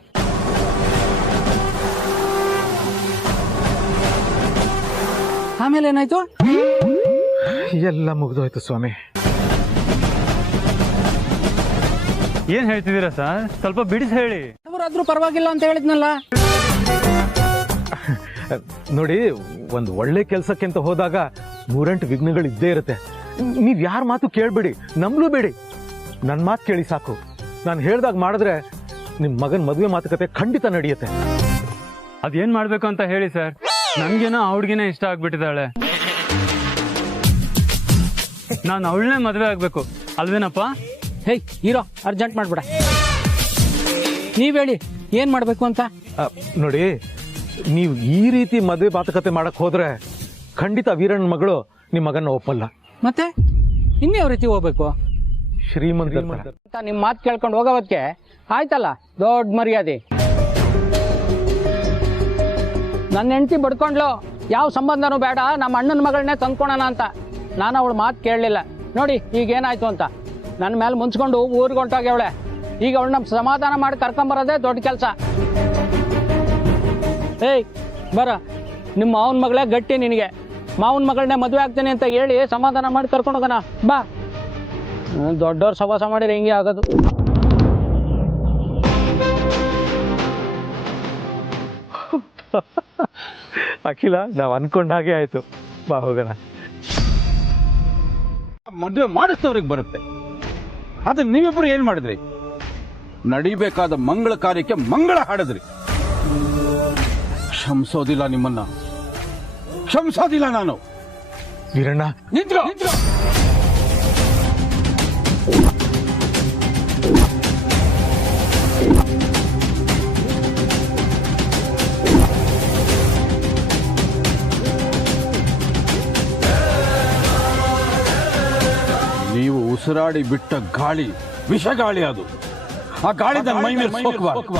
ಆಮೇಲೆ ಏನಾಯ್ತು? ಎಲ್ಲ ಮುಗಿದೋಯ್ತು ಸ್ವಾಮಿ. ಏನ್ ಹೇಳ್ತಿದ್ದೀರಾ ಸರ್? ಸ್ವಲ್ಪ ಬಿಡಿಸಿ ಹೇಳಿ. ಅವರಾದ್ರೂ ಪರವಾಗಿಲ್ಲ ಅಂತ ಹೇಳಿದ್ನಲ್ಲ. ನೋಡಿ, ಒಂದು ಒಳ್ಳೆ ಕೆಲಸಕ್ಕೆ ಅಂತ ಹೋದಾಗ 3-8 ವಿಘ್ನಗಳು ಇದ್ದೇ ಇರುತ್ತೆ. ನೀವ್ ಯಾರ ಮಾತು ಕೇಳ್ಬೇಡಿ, ನಂಬಲೂಬೇಡಿ. ನನ್ನ ಮಾತು ಕೇಳಿ ಸಾಕು. ನಾನು ಹೇಳ್ದಾಗ ಮಾಡಿದ್ರೆ ನಿಮ್ ಮಗನ್ ಮದುವೆ ಮಾತುಕತೆ ಖಂಡಿತ ನಡೆಯುತ್ತೆ. ಅದೇನ್ ಮಾಡ್ಬೇಕು ಅಂತ ಹೇಳಿ ಸರ್. ನನ್ಗೇನೋ ಅವ್ಳಿಗೇನೆ ಇಷ್ಟ ಆಗ್ಬಿಟ್ಟಿದ್ದಾಳೆ. ನಾನು ಅವಳನ್ನೇ ಮದುವೆ ಆಗ್ಬೇಕು ಅಲ್ವೇನಪ್ಪ? ಹೇಯ್ ಹೀರೋ, ಅರ್ಜೆಂಟ್ ಮಾಡ್ಬಿಡ. ನೀವ್ ಹೇಳಿ ಏನ್ ಮಾಡ್ಬೇಕು ಅಂತ. ನೋಡಿ, ನೀವು ಈ ರೀತಿ ಮದುವೆ ಮಾತುಕತೆ ಮಾಡಕ್ ಹೋದ್ರೆ ಖಂಡಿತ ವೀರಣ್ಣನ ಮಗಳು ನಿಮ್ ಮಗನ ಒಪ್ಪಲ್ಲ. ಮತ್ತೆ ಇನ್ಯಾವ ರೀತಿ ಹೋಗ್ಬೇಕು? ಶ್ರೀಮಂತ ನಿಮ್ ಮಾತು ಕೇಳ್ಕೊಂಡು ಹೋಗೋವತ್ಗೆ ಆಯ್ತಲ್ಲ ದೊಡ್ಡ ಮರ್ಯಾದೆ. ನನ್ನ ಹೆಂಡತಿ ಬಡ್ಕೊಂಡ್ಲು, ಯಾವ ಸಂಬಂಧನೂ ಬೇಡ, ನಮ್ಮ ಅಣ್ಣನ ಮಗಳನ್ನೇ ತಂದ್ಕೊಳೋಣ ಅಂತ. ನಾನು ಅವಳು ಮಾತು ಕೇಳಲಿಲ್ಲ. ನೋಡಿ ಈಗೇನಾಯ್ತು ಅಂತ. ನನ್ನ ಮೇಲೆ ಮುನ್ಸ್ಕೊಂಡು ಊರಿಗೆ ಹೊಂಟೋಗ್ಯವಳೆ. ಈಗ ಅವಳು ನಮ್ಮ ಸಮಾಧಾನ ಮಾಡಿ ಕರ್ಕೊಂಬರೋದೇ ದೊಡ್ಡ ಕೆಲಸ. ಏಯ್ ಬರ, ನಿಮ್ಮ ಮಾವನ ಮಗಳೇ ಗಟ್ಟಿ. ನಿನಗೆ ಮಾವನ ಮಗಳನ್ನೇ ಮದುವೆ ಆಗ್ತೇನೆ ಅಂತ ಹೇಳಿ ಸಮಾಧಾನ ಮಾಡಿ ಕರ್ಕೊಂಡು ಹೋಗೋಣ ಬಾ. ದೊಡ್ಡವ್ರು ಸವಾಸ ಮಾಡಿದ್ರೆ ಹಿಂಗೆ ಆಗೋದು. ಅಖಿಲ, ನಾವ್ ಅನ್ಕೊಂಡ ಹಾಗೆ ಆಯ್ತು. ಬಾ ಹೋಗೋಣ. ಮದುವೆ ಮಾಡಿಸ್ತವ್ರಿಗೆ ಬರುತ್ತೆ. ಆದ್ರೆ ನೀವಿಬ್ರು ಏನ್ ಮಾಡಿದ್ರಿ? ನಡಿಬೇಕಾದ ಮಂಗಳ ಕಾರ್ಯಕ್ಕೆ ಮಂಗಳ ಹಾಡಿದ್ರಿ. ಕ್ಷಮಿಸೋದಿಲ್ಲ ನಿಮ್ಮನ್ನ, ಕ್ಷಮಿಸೋದಿಲ್ಲ ನಾನು. ವೀರಣ್ಣ, ನಿಂತ್ಕೋ. ನೀವು ಉಸಿರಾಡಿ ಬಿಟ್ಟ ಗಾಳಿ ವಿಷಗಾಳಿ. ಅದು ಆ ಗಾಳಿ ನನ್ನ ಮೈ ಮೇಲೆ ಸೋಕಬಾರದು.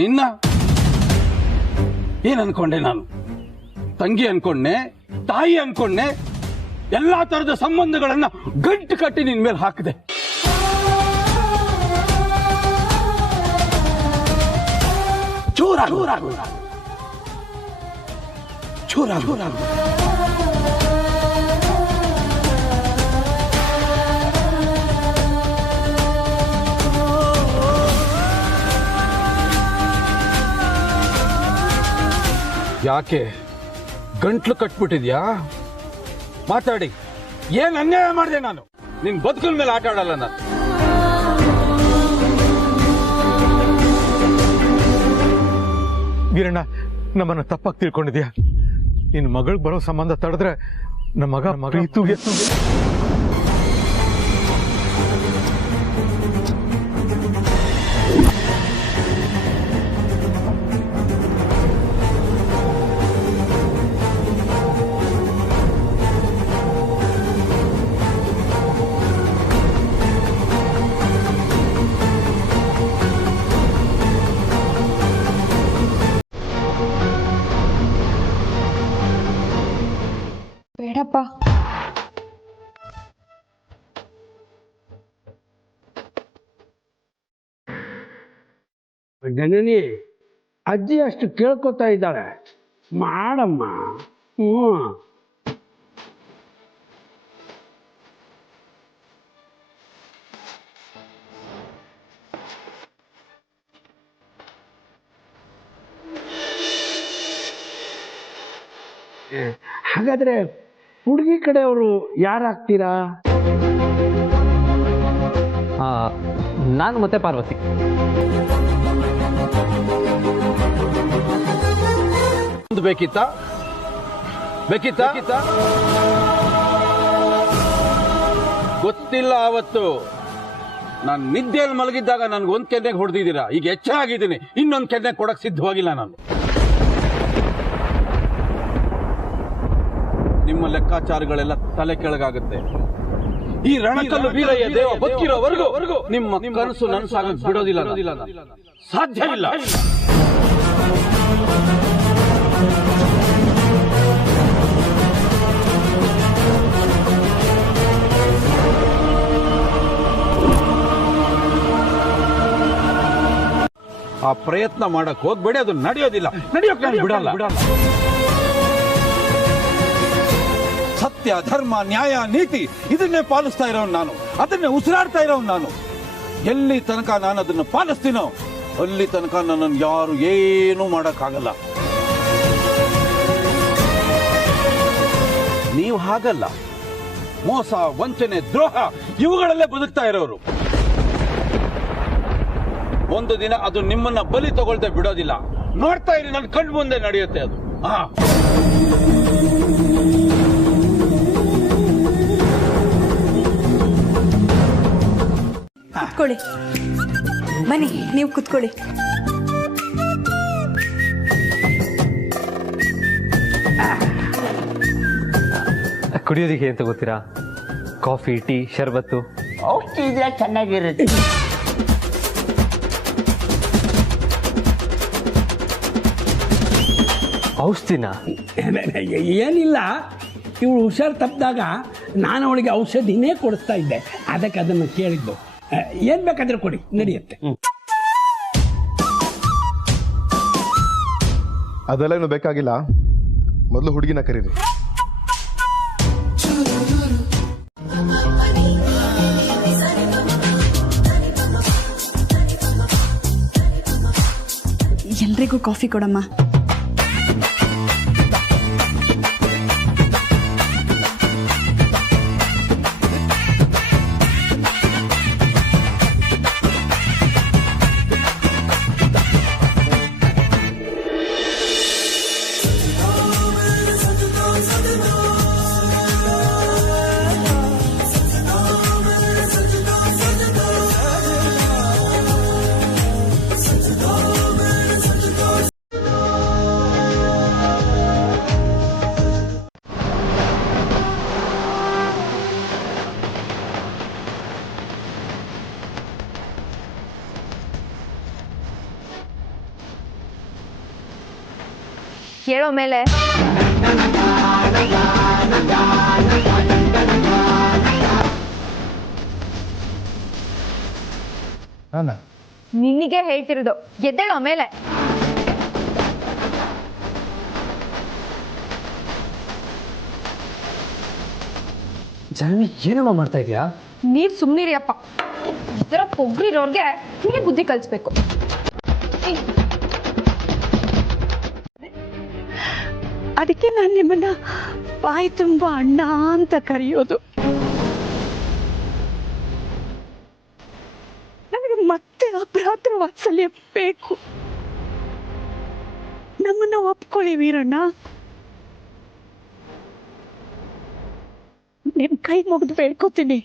ನಿನ್ನ ಏನ್ ಅನ್ಕೊಂಡೆ? ನಾನು ತಂಗಿ ಅನ್ಕೊಂಡೆ, ತಾಯಿ ಅನ್ಕೊಂಡೆ, ಎಲ್ಲಾ ತರದ ಸಂಬಂಧಗಳನ್ನ ಗಂಟು ಕಟ್ಟಿ ನಿನ್ ಮೇಲೆ ಹಾಕಿದೆ. ಚೂರಾಗು ಯಾಕೆ ಗಂಟ್ಲು ಕಟ್ಬಿಟ್ಟಿದ್ಯಾ? ಮಾತಾಡಿ. ಏನ್ ಅನ್ಯಾಯ ಮಾಡಿದೆ ನಾನು? ನಿನ್ ಬದುಕಿನ ಮೇಲೆ ಆಟ ಆಡಲ್ಲ ನಾನು. ವೀರಣ್ಣ, ನಮ್ಮನ್ನ ತಪ್ಪಾಗಿ ತಿಳ್ಕೊಂಡಿದ್ಯಾ? ನಿನ್ ಮಗಳಿಗೆ ಬರೋ ಸಂಬಂಧ ತಡೆದ್ರೆ ನಮ್ಮ ಮಗ ಪ್ರೀತಿಗೆ ಬೇಡಪ್ಪ. ಜನನಿ, ಅಜ್ಜಿ ಅಷ್ಟು ಕೇಳ್ಕೊತಾ ಇದ್ದಾಳೆ, ಮಾಡಮ್ಮ. ಹಾಗಾದ್ರೆ ಹುಡುಗಿ ಕಡೆಯವರು ಯಾರಾಗ್ತೀರಾ? ನಾನು ಮತ್ತೆ ಪಾರ್ವತಿ. ಬೇಕಿತ್ತಾ? ಗೊತ್ತಿಲ್ಲ. ಅವತ್ತು ನಾನು ನಿದ್ದೆಯಲ್ಲಿ ಮಲಗಿದ್ದಾಗ ನನ್ಗೆ ಒಂದ್ ಕೆನ್ನೆಗೆ ಹೊಡೆದಿದ್ದೀರಾ. ಈಗ ಎಚ್ಚರ ಆಗಿದ್ದೀನಿ, ಇನ್ನೊಂದು ಕೆನ್ನೆ ಕೊಡಕ್ ಸಿದ್ಧವಾಗಿಲ್ಲ ನಾನು. ನಿಮ್ ನಿಮ್ಮ ಲೆಕ್ಕಾಚಾರಗಳೆಲ್ಲ ತಲೆ ಕೆಳಗಾಗುತ್ತೆ. ಈ ರಣಕಲ್ಲು ವೀರಯ್ಯ ದೇವ ಬದುಕಿರೋವರೆಗೂ ನಿಮ್ಮ ಕನಸು ನನಸಾಗಕ್ಕೆ ಬಿಡೋದಿಲ್ಲ, ಸಾಧ್ಯ ಇಲ್ಲ. ಆ ಪ್ರಯತ್ನ ಮಾಡಕ್ ಹೋಗ್ಬೇಡಿ, ಅದು ನಡೆಯೋದಿಲ್ಲ, ನಡೆಯೋಕೆ ನಾನು ಬಿಡಲ್ಲ. ಸತ್ಯ, ಧರ್ಮ, ನ್ಯಾಯ, ನೀತಿ ಇದನ್ನೇ ಪಾಲಿಸ್ತಾ ಇರೋನು ನಾನು, ಅದನ್ನೇ ಉಸಿರಾಡ್ತಾ ಇರೋನು ನಾನು. ಎಲ್ಲಿ ತನಕ ನಾನು ಅದನ್ನು ಪಾಲಿಸ್ತೀನೋ ಅಲ್ಲಿ ತನಕ ನನ್ನನ್ನು ಯಾರು ಏನೂ ಮಾಡಕ್ಕಾಗಲ್ಲ. ನೀವು ಹಾಗಲ್ಲ, ಮೋಸ, ವಂಚನೆ, ದ್ರೋಹ ಇವುಗಳಲ್ಲೇ ಬದುಕ್ತಾ ಇರೋರು. ಒಂದು ದಿನ ಅದು ನಿಮ್ಮನ್ನ ಬಲಿ ತಗೊಳ್ದೆ ಬಿಡೋದಿಲ್ಲ. ನೋಡ್ತಾ ಇರಿ, ನನ್ನ ಕಣ್ಣು ಮುಂದೆ ನಡೆಯುತ್ತೆ ಅದು. ಕುತ್ಕೊಳ್ಳಿ, ಬನ್ನಿ ನೀವು ಕುತ್ಕೊಳ್ಳಿ. ಕುಡಿಯೋದಕ್ಕೆ ಏನು ತಗೋತೀರಾ? ಕಾಫಿ, ಟೀ, ಶರ್ಬತ್ತು? ಔಷಧಿ ಇದ್ರೆ ಚೆನ್ನಾಗಿರುತ್ತೆ. ಔಷಧಿನ? ಏನಿಲ್ಲ, ಇವಳು ಹುಷಾರು ತಪ್ಪಿದಾಗ ನಾನು ಅವಳಿಗೆ ಔಷಧಿನೇ ಕೊಡಿಸ್ತಾ ಇದ್ದೆ, ಅದಕ್ಕೆ ಅದನ್ನು ಕೇಳಿದ್ದು. ಏನ್ ಬೇಕಾದ್ರೆ ಕೊಡಿ, ನಡೆಯುತ್ತೆ. ಅದೆಲ್ಲ ಏನು ಬೇಕಾಗಿಲ್ಲ, ಮೊದಲು ಹುಡುಗಿನ ಕರೀರಿ. ಎಲ್ರಿಗೂ ಕಾಫಿ ಕೊಡಮ್ಮ. ಹೇಳೋ ಮೇಲೆ ನಿನಗೆ ಹೇಳ್ತಿರೋದು, ಎದ್ದೇಳೋ ಮೇಲೆ. ಜಾನ್ವಿ, ಏನಮ್ಮ ಮಾಡ್ತಾ ಇದೀಯಾ? ನೀವ್ ಸುಮ್ನಿರಿಯಪ್ಪ. ಇದರ ಪೊಗ್ರಿರೋರ್ಗೆ ನೀವೇ ಬುದ್ಧಿ ಕಲಿಸ್ಬೇಕು. ಅದಕ್ಕೆ ನಾನು ನಿಮ್ಮನ್ನ ಬಾಯಿ ತುಂಬ ಅಣ್ಣ ಅಂತ ಕರೆಯೋದು. ನನಗೆ ಮತ್ತೆ ಅಪರಾಧ ವಾತ್ಸಲ್ಯ ಬೇಕು. ನಮ್ಮನ್ನ ಒಪ್ಕೊಳ್ಳಿ ವೀರಣ್ಣ. ನಿಮ್ ಕೈ ಮುಗಿದು ಬೇಡ್ಕೋತೀನಿ.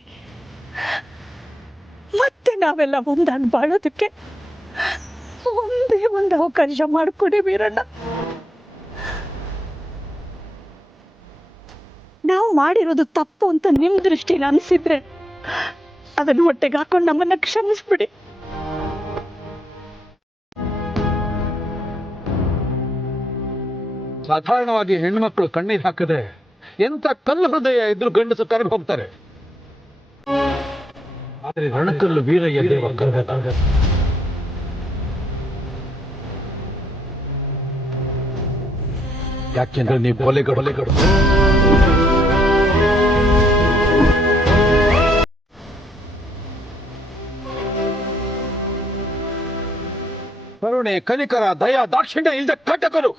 ಮತ್ತೆ ನಾವೆಲ್ಲ ಒಂದಾಗಿ ಬಾಳೋದಕ್ಕೆ ಒಂದೇ ಒಂದು ಅವಕಾಶ ಮಾಡಿಕೊಡಿ ವೀರಣ್ಣ. ನಾವು ಮಾಡಿರೋದು ತಪ್ಪು ಅಂತ ನಿಮ್ ದೃಷ್ಟಿಲಿ ಅನಿಸಿದ್ರೆ ಅದನ್ನು ಹೊಟ್ಟೆಗೆ ಹಾಕೊಂಡು ನಮ್ಮನ್ನ ಕ್ಷಮಿಸ್ಬಿಡಿ. ಸಾಧಾರಣವಾಗಿ ಹೆಣ್ಮಕ್ಳು ಕಣ್ಣೀರು ಹಾಕದೆ ಎಂತ ಕಲ್ಲು ಹೃದಯ ಇದ್ರು ಗಂಡಸು ಕರೆದು ಹೋಗ್ತಾರೆ. ಆದ್ರೆ ರಣಕಲ್ಲು ವೀರಯ್ಯ ದೇವ ಕರೆದ. ಯಾಕೆಂದ್ರೆ ನೀವು ಕೊಲೆಗಡು ಕರುಣೆ, ಕನಿಕರ, ದಯಾ, ದಾಕ್ಷಿಣ್ಯ ಇಲ್ಲದ ಕಟಕರು.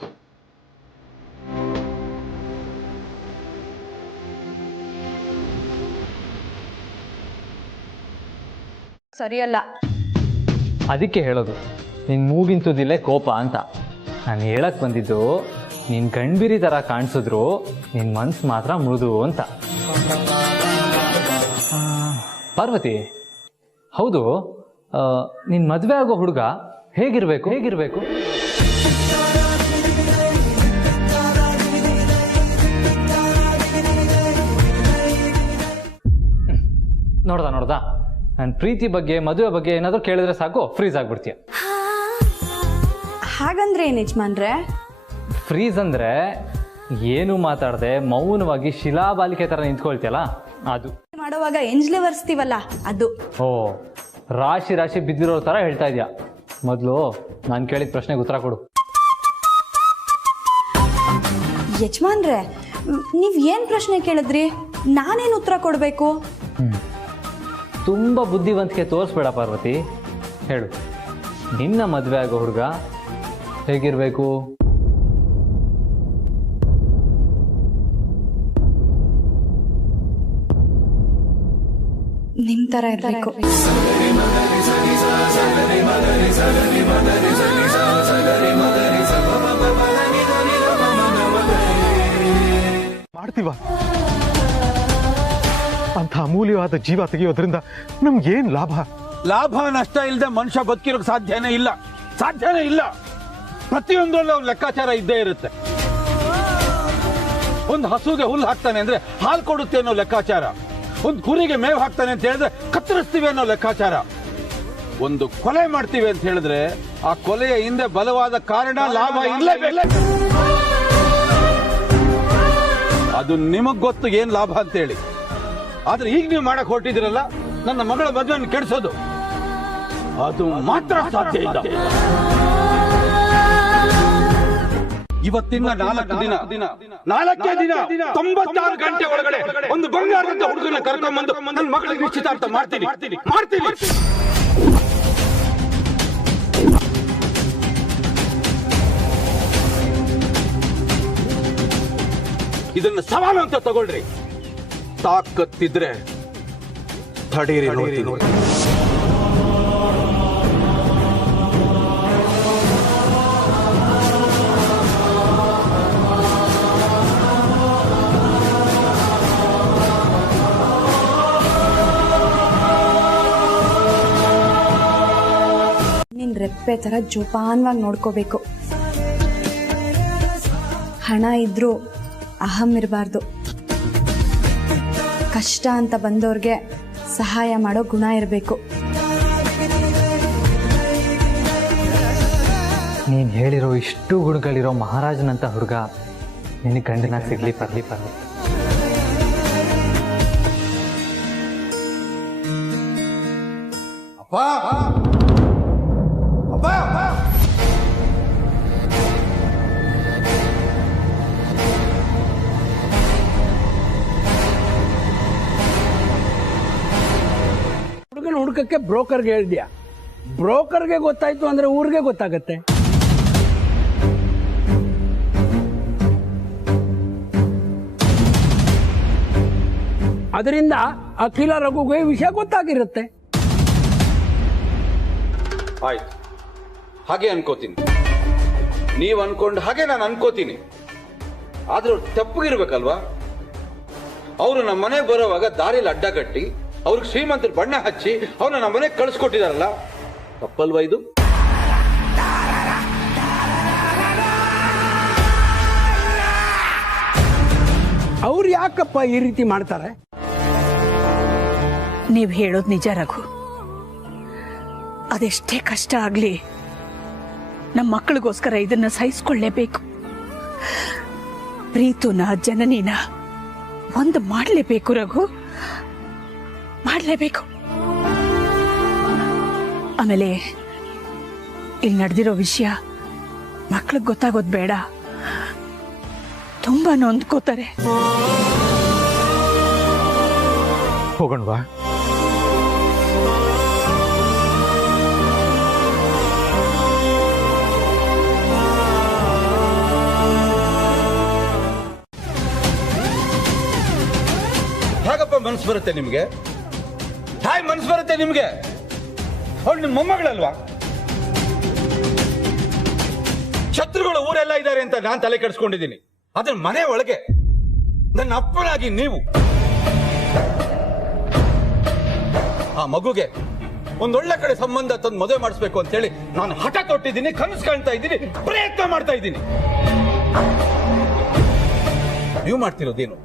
ಸರಿಯಲ್ಲ. ಅದಕ್ಕೆ ಹೇಳೋದು, ನಿನ್ ಮೂಗಿಂತುದಿಲ್ಲೇ ಕೋಪ ಅಂತ. ನಾನು ಹೇಳಕ್ ಬಂದಿದ್ದು, ನೀನ್ ಗಂಡ್ಬಿರಿ ಥರ ಕಾಣಿಸಿದ್ರು ನಿನ್ ಮನ್ಸು ಮಾತ್ರ ಮೃದು ಅಂತ. ಪಾರ್ವತಿ, ಹೌದು, ನಿನ್ ಮದ್ವೆ ಆಗೋ ಹುಡುಗ ಹೇಗಿರ್ಬೇಕು? ನೋಡ್ದಾ ನನ್ನ ಪ್ರೀತಿ ಬಗ್ಗೆ ಮದುವೆ ಬಗ್ಗೆ ಏನಾದರೂ ಕೇಳಿದ್ರೆ ಸಾಕು ಫ್ರೀಸ್ ಆಗ್ಬಿಡ್ತೀಯ. ಹಾಗಂದ್ರೆ ಏನು ಯಜಮಾನ್ರೆ? ಫ್ರೀಸ್ ಅಂದರೆ ಏನು ಮಾತಾಡದೆ ಮೌನವಾಗಿ ಶಿಲಾಬಾಲಿಕೆ ಥರ ನಿಂತ್ಕೊಳ್ತೀಯಲ್ಲ ಅದು. ಮಾಡುವಾಗ ಎಂಜ್ಲೆ ವರ್ಸ್ತೀವಲ್ಲ ಅದು. ಓ, ರಾಶಿ ರಾಶಿ ಬಿದ್ದಿರೋ ಥರ ಹೇಳ್ತಾ ಇದೆಯಾ. ಮೊದಲು ನಾನು ಕೇಳಿದ ಪ್ರಶ್ನೆಗೆ ಉತ್ತರ ಕೊಡು. ಯಜಮಾನ್ರೆ, ನೀವು ಏನು ಪ್ರಶ್ನೆ ಕೇಳಿದ್ರಿ? ನಾನೇನು ಉತ್ತರ ಕೊಡಬೇಕು? ತುಂಬ ಬುದ್ಧಿವಂತಿಕೆ ತೋರಿಸ್ಬೇಡ ಪಾರ್ವತಿ. ಹೇಳು, ನಿನ್ನ ಮದುವೆ ಆಗೋ ಹುಡುಗ ಹೇಗಿರಬೇಕು? ನಿಮ್ಮ ಥರ ಇರಬೇಕು. ಮಾಡ್ತೀವ? ಅಂತ ಅಮೂಲ್ಯವಾದ ಜೀವ ತೆಗೆಯೋದ್ರಿಂದ ನಮ್ಗೇನ್ ಲಾಭ? ಲಾಭ ನಷ್ಟ ಇಲ್ಲದೆ ಮನುಷ್ಯ ಬದುಕಿರೋಕೆ ಸಾಧ್ಯನೇ ಇಲ್ಲ. ಪ್ರತಿಯೊಂದರಲ್ಲೂ ಅವ್ನ ಲೆಕ್ಕಾಚಾರ ಇದ್ದೇ ಇರುತ್ತೆ. ಒಂದು ಹಸುಗೆ ಹುಲ್ಲು ಹಾಕ್ತಾನೆ ಅಂದ್ರೆ ಹಾಲು ಕೊಡುತ್ತೆ ಅನ್ನೋ ಲೆಕ್ಕಾಚಾರ, ಒಂದು ಕುರಿಗೆ ಮೇವು ಹಾಕ್ತಾನೆ ಅಂತ ಹೇಳಿದ್ರೆ ಕತ್ತರಿಸ್ತೀವಿ ಅನ್ನೋ ಲೆಕ್ಕಾಚಾರ, ಒಂದು ಕೊಲೆ ಮಾಡ್ತೀವಿ ಅಂತ ಹೇಳಿದ್ರೆ ಆ ಕೊಲೆಯ ಹಿಂದೆ ಬಲವಾದ ಕಾರಣ ಲಾಭ ಇರಲೇಬೇಕು. ಅದು ನಿಮಗ್ ಗೊತ್ತು ಏನ್ ಲಾಭ ಅಂತ ಹೇಳಿ. ಆದ್ರೆ ಈಗ ನೀವು ಮಾಡಕ್ ಹೊರಟಿದಿರಲ್ಲ, ನನ್ನ ಮಗಳ ಮದುವೆಯನ್ನು ಕೆಡಿಸೋದು, ಅದು ಮಾತ್ರ ಸಾಧ್ಯ ಇಲ್ಲ. ಇವತ್ತಿನ 4 ದಿನ 96 ಗಂಟೆ ಒಳಗಡೆ ಒಂದು ಬಂಗಾರದ ಹುಡುಗನ ಕರ್ಕೊಂಡ್ಬಂದು ನನ್ನ ಮಗಳಿಗೆ ನಿಶ್ಚಿತಾರ್ಥ ಮಾಡ್ತೀನಿ. ಇದನ್ನ ಸವಾಲು ಅಂತ ತಗೊಳ್ರಿ. ತಾಕತ್ತಿದ್ರೆ ತಡೀರಿ ನೋಡಿ. ನಿನ್ನ ರೆಪ್ಪೆ ಥರ ಜೋಪಾನವಾಗಿ ನೋಡ್ಕೋಬೇಕು. ಹಣ ಇದ್ರೂ ಅಹಂ ಇರಬಾರ್ದು. ಕಷ್ಟ ಅಂತ ಬಂದವ್ರಿಗೆ ಸಹಾಯ ಮಾಡೋ ಗುಣ ಇರಬೇಕು. ನೀನು ಹೇಳಿರೋ ಇಷ್ಟು ಗುಣಗಳಿರೋ ಮಹಾರಾಜನಂತ ಹುಡುಗ ನಿನಗೆ ಗಂಡನಾಗಿ ಸಿಗ್ಲಿ ಪರ್ಲಿ. ಹುಡುಗನ ಹುಡುಕಕ್ಕೆ ಬ್ರೋಕರ್ಗೆ ಹೇಳಿದ್ಯಾ? ಬ್ರೋಕರ್ಗೆ ಗೊತ್ತಾಯ್ತು ಅಂದ್ರೆ ಊರಿಗೆ ಗೊತ್ತಾಗತ್ತೆ. ಅದರಿಂದ ಅಖಿಲ ರಘುಗೆ ವಿಷಯ ಗೊತ್ತಾಗಿರುತ್ತೆ. ಆಯ್ತು, ಹಾಗೆ ಅನ್ಕೋತೀನಿ. ನೀವ್ ಅನ್ಕೊಂಡು ಹಾಗೆ ನಾನು ಅನ್ಕೋತೀನಿ. ಆದ್ರೂ ತಪ್ಪಗಿರ್ಬೇಕಲ್ವಾ? ಅವರು ನಮ್ಮ ಮನೆಗೆ ಬರೋವಾಗ ದಾರಿಲಿ ಅಡ್ಡ ಕಟ್ಟಿ ಅವ್ರಿಗೆ ಶ್ರೀಮಂತರ ಬಣ್ಣ ಹಚ್ಚಿ ಅವ್ರನ್ನ ನಮ್ಮ ಮನೆಗೆ ಕಳಿಸ್ಕೊಟ್ಟಿದಾರಲ್ಲ, ತಪ್ಪಲ್ವಾ ಇದು? ಅವ್ರು ಯಾಕಪ್ಪ ಈ ರೀತಿ ಮಾಡ್ತಾರೆ? ನೀವು ಹೇಳೋದು ನಿಜ ರಘು. ಅದೆಷ್ಟೇ ಕಷ್ಟ ಆಗ್ಲಿ ನಮ್ಮ ಮಕ್ಕಳಿಗೋಸ್ಕರ ಇದನ್ನ ಸಹಿಸ್ಕೊಳ್ಳೇಬೇಕು. ಪ್ರೀತುನ ಜನನಿನ ಒಂದು ಮಾಡಲೇಬೇಕು ರಘು, ಮಾಡಲೇಬೇಕು. ಆಮೇಲೆ ಇಲ್ಲಿ ನಡೆದಿರೋ ವಿಷಯ ಮಕ್ಳಿಗೆ ಗೊತ್ತಾಗೋದು ಬೇಡ. ತುಂಬಾ ನೊಂದ್ಕೋತಾರೆ. ಹೋಗೋಣವಾ? ಹೇಗಪ್ಪ ಮನಸ್ಸು ಬರುತ್ತೆ ನಿಮ್ಗೆ? ಹಾಯ್ ಮನಸ್ಸು ಬರುತ್ತೆ ನಿಮ್ಗೆ? ಅವ್ಳು ನಿಮ್ಮ ಮೊಮ್ಮಗಳಲ್ವಾ? ಶತ್ರುಗಳು ಊರೆಲ್ಲ ಇದ್ದಾರೆ ಅಂತ ನಾನು ತಲೆ ಕೆಡಿಸ್ಕೊಂಡಿದ್ದೀನಿ. ಅದ್ರ ಮನೆ ಒಳಗೆ ನನ್ನ ಅಪ್ಪನಾಗಿ ನೀವು ಆ ಮಗುಗೆ ಒಂದೊಳ್ಳೆ ಕಡೆ ಸಂಬಂಧ ತಂದು ಮದುವೆ ಮಾಡಿಸ್ಬೇಕು ಅಂತ ಹೇಳಿ ನಾನು ಹಠ ತೊಟ್ಟಿದ್ದೀನಿ, ಕನಸು ಕಾಣ್ತಾ ಇದ್ದೀನಿ, ಪ್ರಯತ್ನ ಮಾಡ್ತಾ ಇದ್ದೀನಿ. ನೀವು ಮಾಡ್ತಿರೋದೇನು?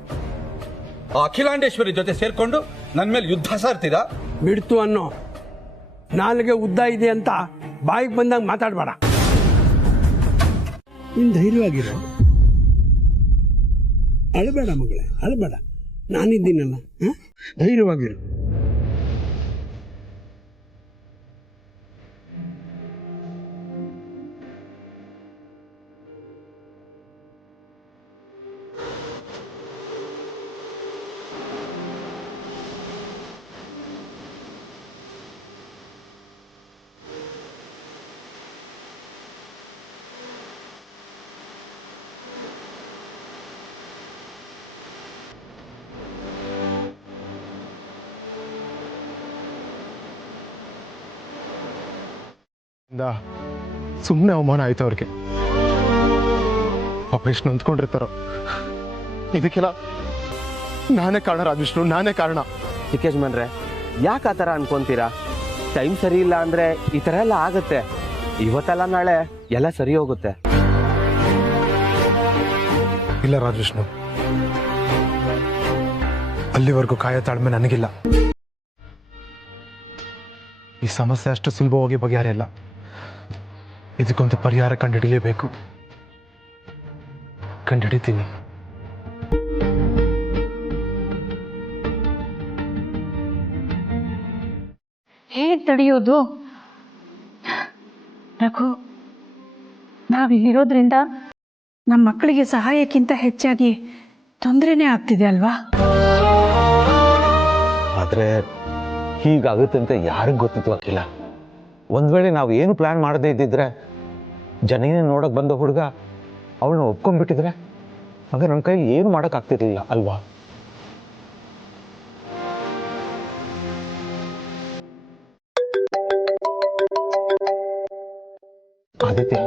ಆ ಅಖಿಲಾಂಡೇಶ್ವರಿ ಜೊತೆ ಸೇರ್ಕೊಂಡು ನನ್ನ ಮೇಲೆ ಯುದ್ಧ ಸಾರ್ತೀರಾ? ಬಿಡ್ತು ಅನ್ನೋ, ನಾಲ್ಗೆ ಉದ್ದ ಇದೆ ಅಂತ ಬಾಯಿಗೆ ಬಂದಾಗ ಮಾತಾಡಬೇಡ. ನೀನು ಧೈರ್ಯವಾಗಿರು, ಅಳಬೇಡ ಮಗಳೇ, ಅಳಬೇಡ, ನಾನಿದ್ದೀನಲ್ಲ, ಧೈರ್ಯವಾಗಿರು. ಸುಮ್ಮನೆ ಅವಮಾನ ಆಯ್ತು ಅವ್ರಿಗೆ. ಪಾಪ ಎಷ್ಟು ನೊಂದ್ಕೊಂಡಿರ್ತಾರೋ. ಇದಕ್ಕೆಲ್ಲ ನಾನೇ ಕಾರಣ ರಾಜವಿಷ್ಣು, ನಾನೇ ಕಾರಣ. ಯಜಮಾನ್ರೆ, ಯಾಕೆ ಆ ಥರ ಅನ್ಕೊಂತೀರಾ? ಟೈಮ್ ಸರಿ ಇಲ್ಲ ಅಂದ್ರೆ ಈ ಥರ ಎಲ್ಲ ಆಗುತ್ತೆ. ಇವತ್ತಲ್ಲ ನಾಳೆ ಎಲ್ಲ ಸರಿ ಹೋಗುತ್ತೆ. ಇಲ್ಲ ರಾಜವಿಷ್ಣು, ಅಲ್ಲಿವರೆಗೂ ಕಾಯೋ ತಾಳ್ಮೆ ನನಗಿಲ್ಲ. ಈ ಸಮಸ್ಯೆ ಅಷ್ಟು ಸುಲಭವಾಗಿ ಬಗೆಹರಿಯಲ್ಲ. ಇದಕ್ಕೊಂದು ಪರಿಹಾರ ಕಂಡುಹಿಡಿಯಲೇಬೇಕು. ಕಂಡುಹಿಡಿತೀನಿ. ಹೇಗೆ ತಡೆಯೋದು? ರಘು, ನಾವಿಲ್ಲಿರೋದ್ರಿಂದ ನಮ್ಮ ಮಕ್ಕಳಿಗೆ ಸಹಾಯಕ್ಕಿಂತ ಹೆಚ್ಚಾಗಿ ತೊಂದರೆನೇ ಆಗ್ತಿದೆ ಅಲ್ವಾ? ಆದರೆ ಹೀಗಾಗುತ್ತೆ ಅಂತ ಯಾರಿಗೂ ಗೊತ್ತಿತ್ತು ಅಕ್ಕಿಲ್ಲ. ಒಂದು ವೇಳೆ ನಾವು ಏನು ಪ್ಲ್ಯಾನ್ ಮಾಡದೇ ಇದ್ದಿದ್ರೆ, ಜನನೇ ನೋಡೋಕೆ ಬಂದ ಹುಡುಗ ಅವಳನ್ನ ಒಪ್ಕೊಂಡ್ಬಿಟ್ಟಿದ್ರೆ, ಆಗ ನನ್ನ ಕೈಲಿ ಏನು ಮಾಡೋಕ್ಕಾಗ್ತಿರ್ಲಿಲ್ಲ ಅಲ್ವಾ? Aditya,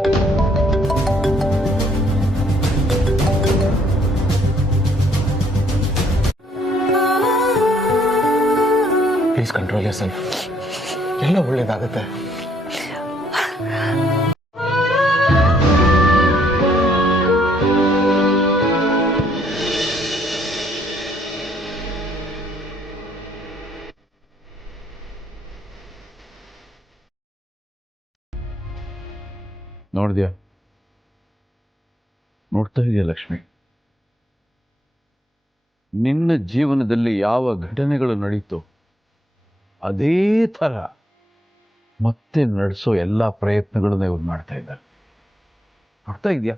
please control your self. ಎಲ್ಲ ಒಳ್ಳೇದಾಗುತ್ತೆ. ನೋಡಿದ್ಯಾ? ನೋಡ್ತಾ ಇದೆಯಾ ಲಕ್ಷ್ಮಿ? ನಿನ್ನ ಜೀವನದಲ್ಲಿ ಯಾವ ಘಟನೆಗಳು ನಡೀತೋ ಅದೇ ಥರ ಮತ್ತೆ ನಡೆಸೋ ಎಲ್ಲ ಪ್ರಯತ್ನಗಳನ್ನ ಇವ್ರು ಮಾಡ್ತಾ ಇದ್ದಾರೆ. ನೋಡ್ತಾ ಇದೆಯಾ?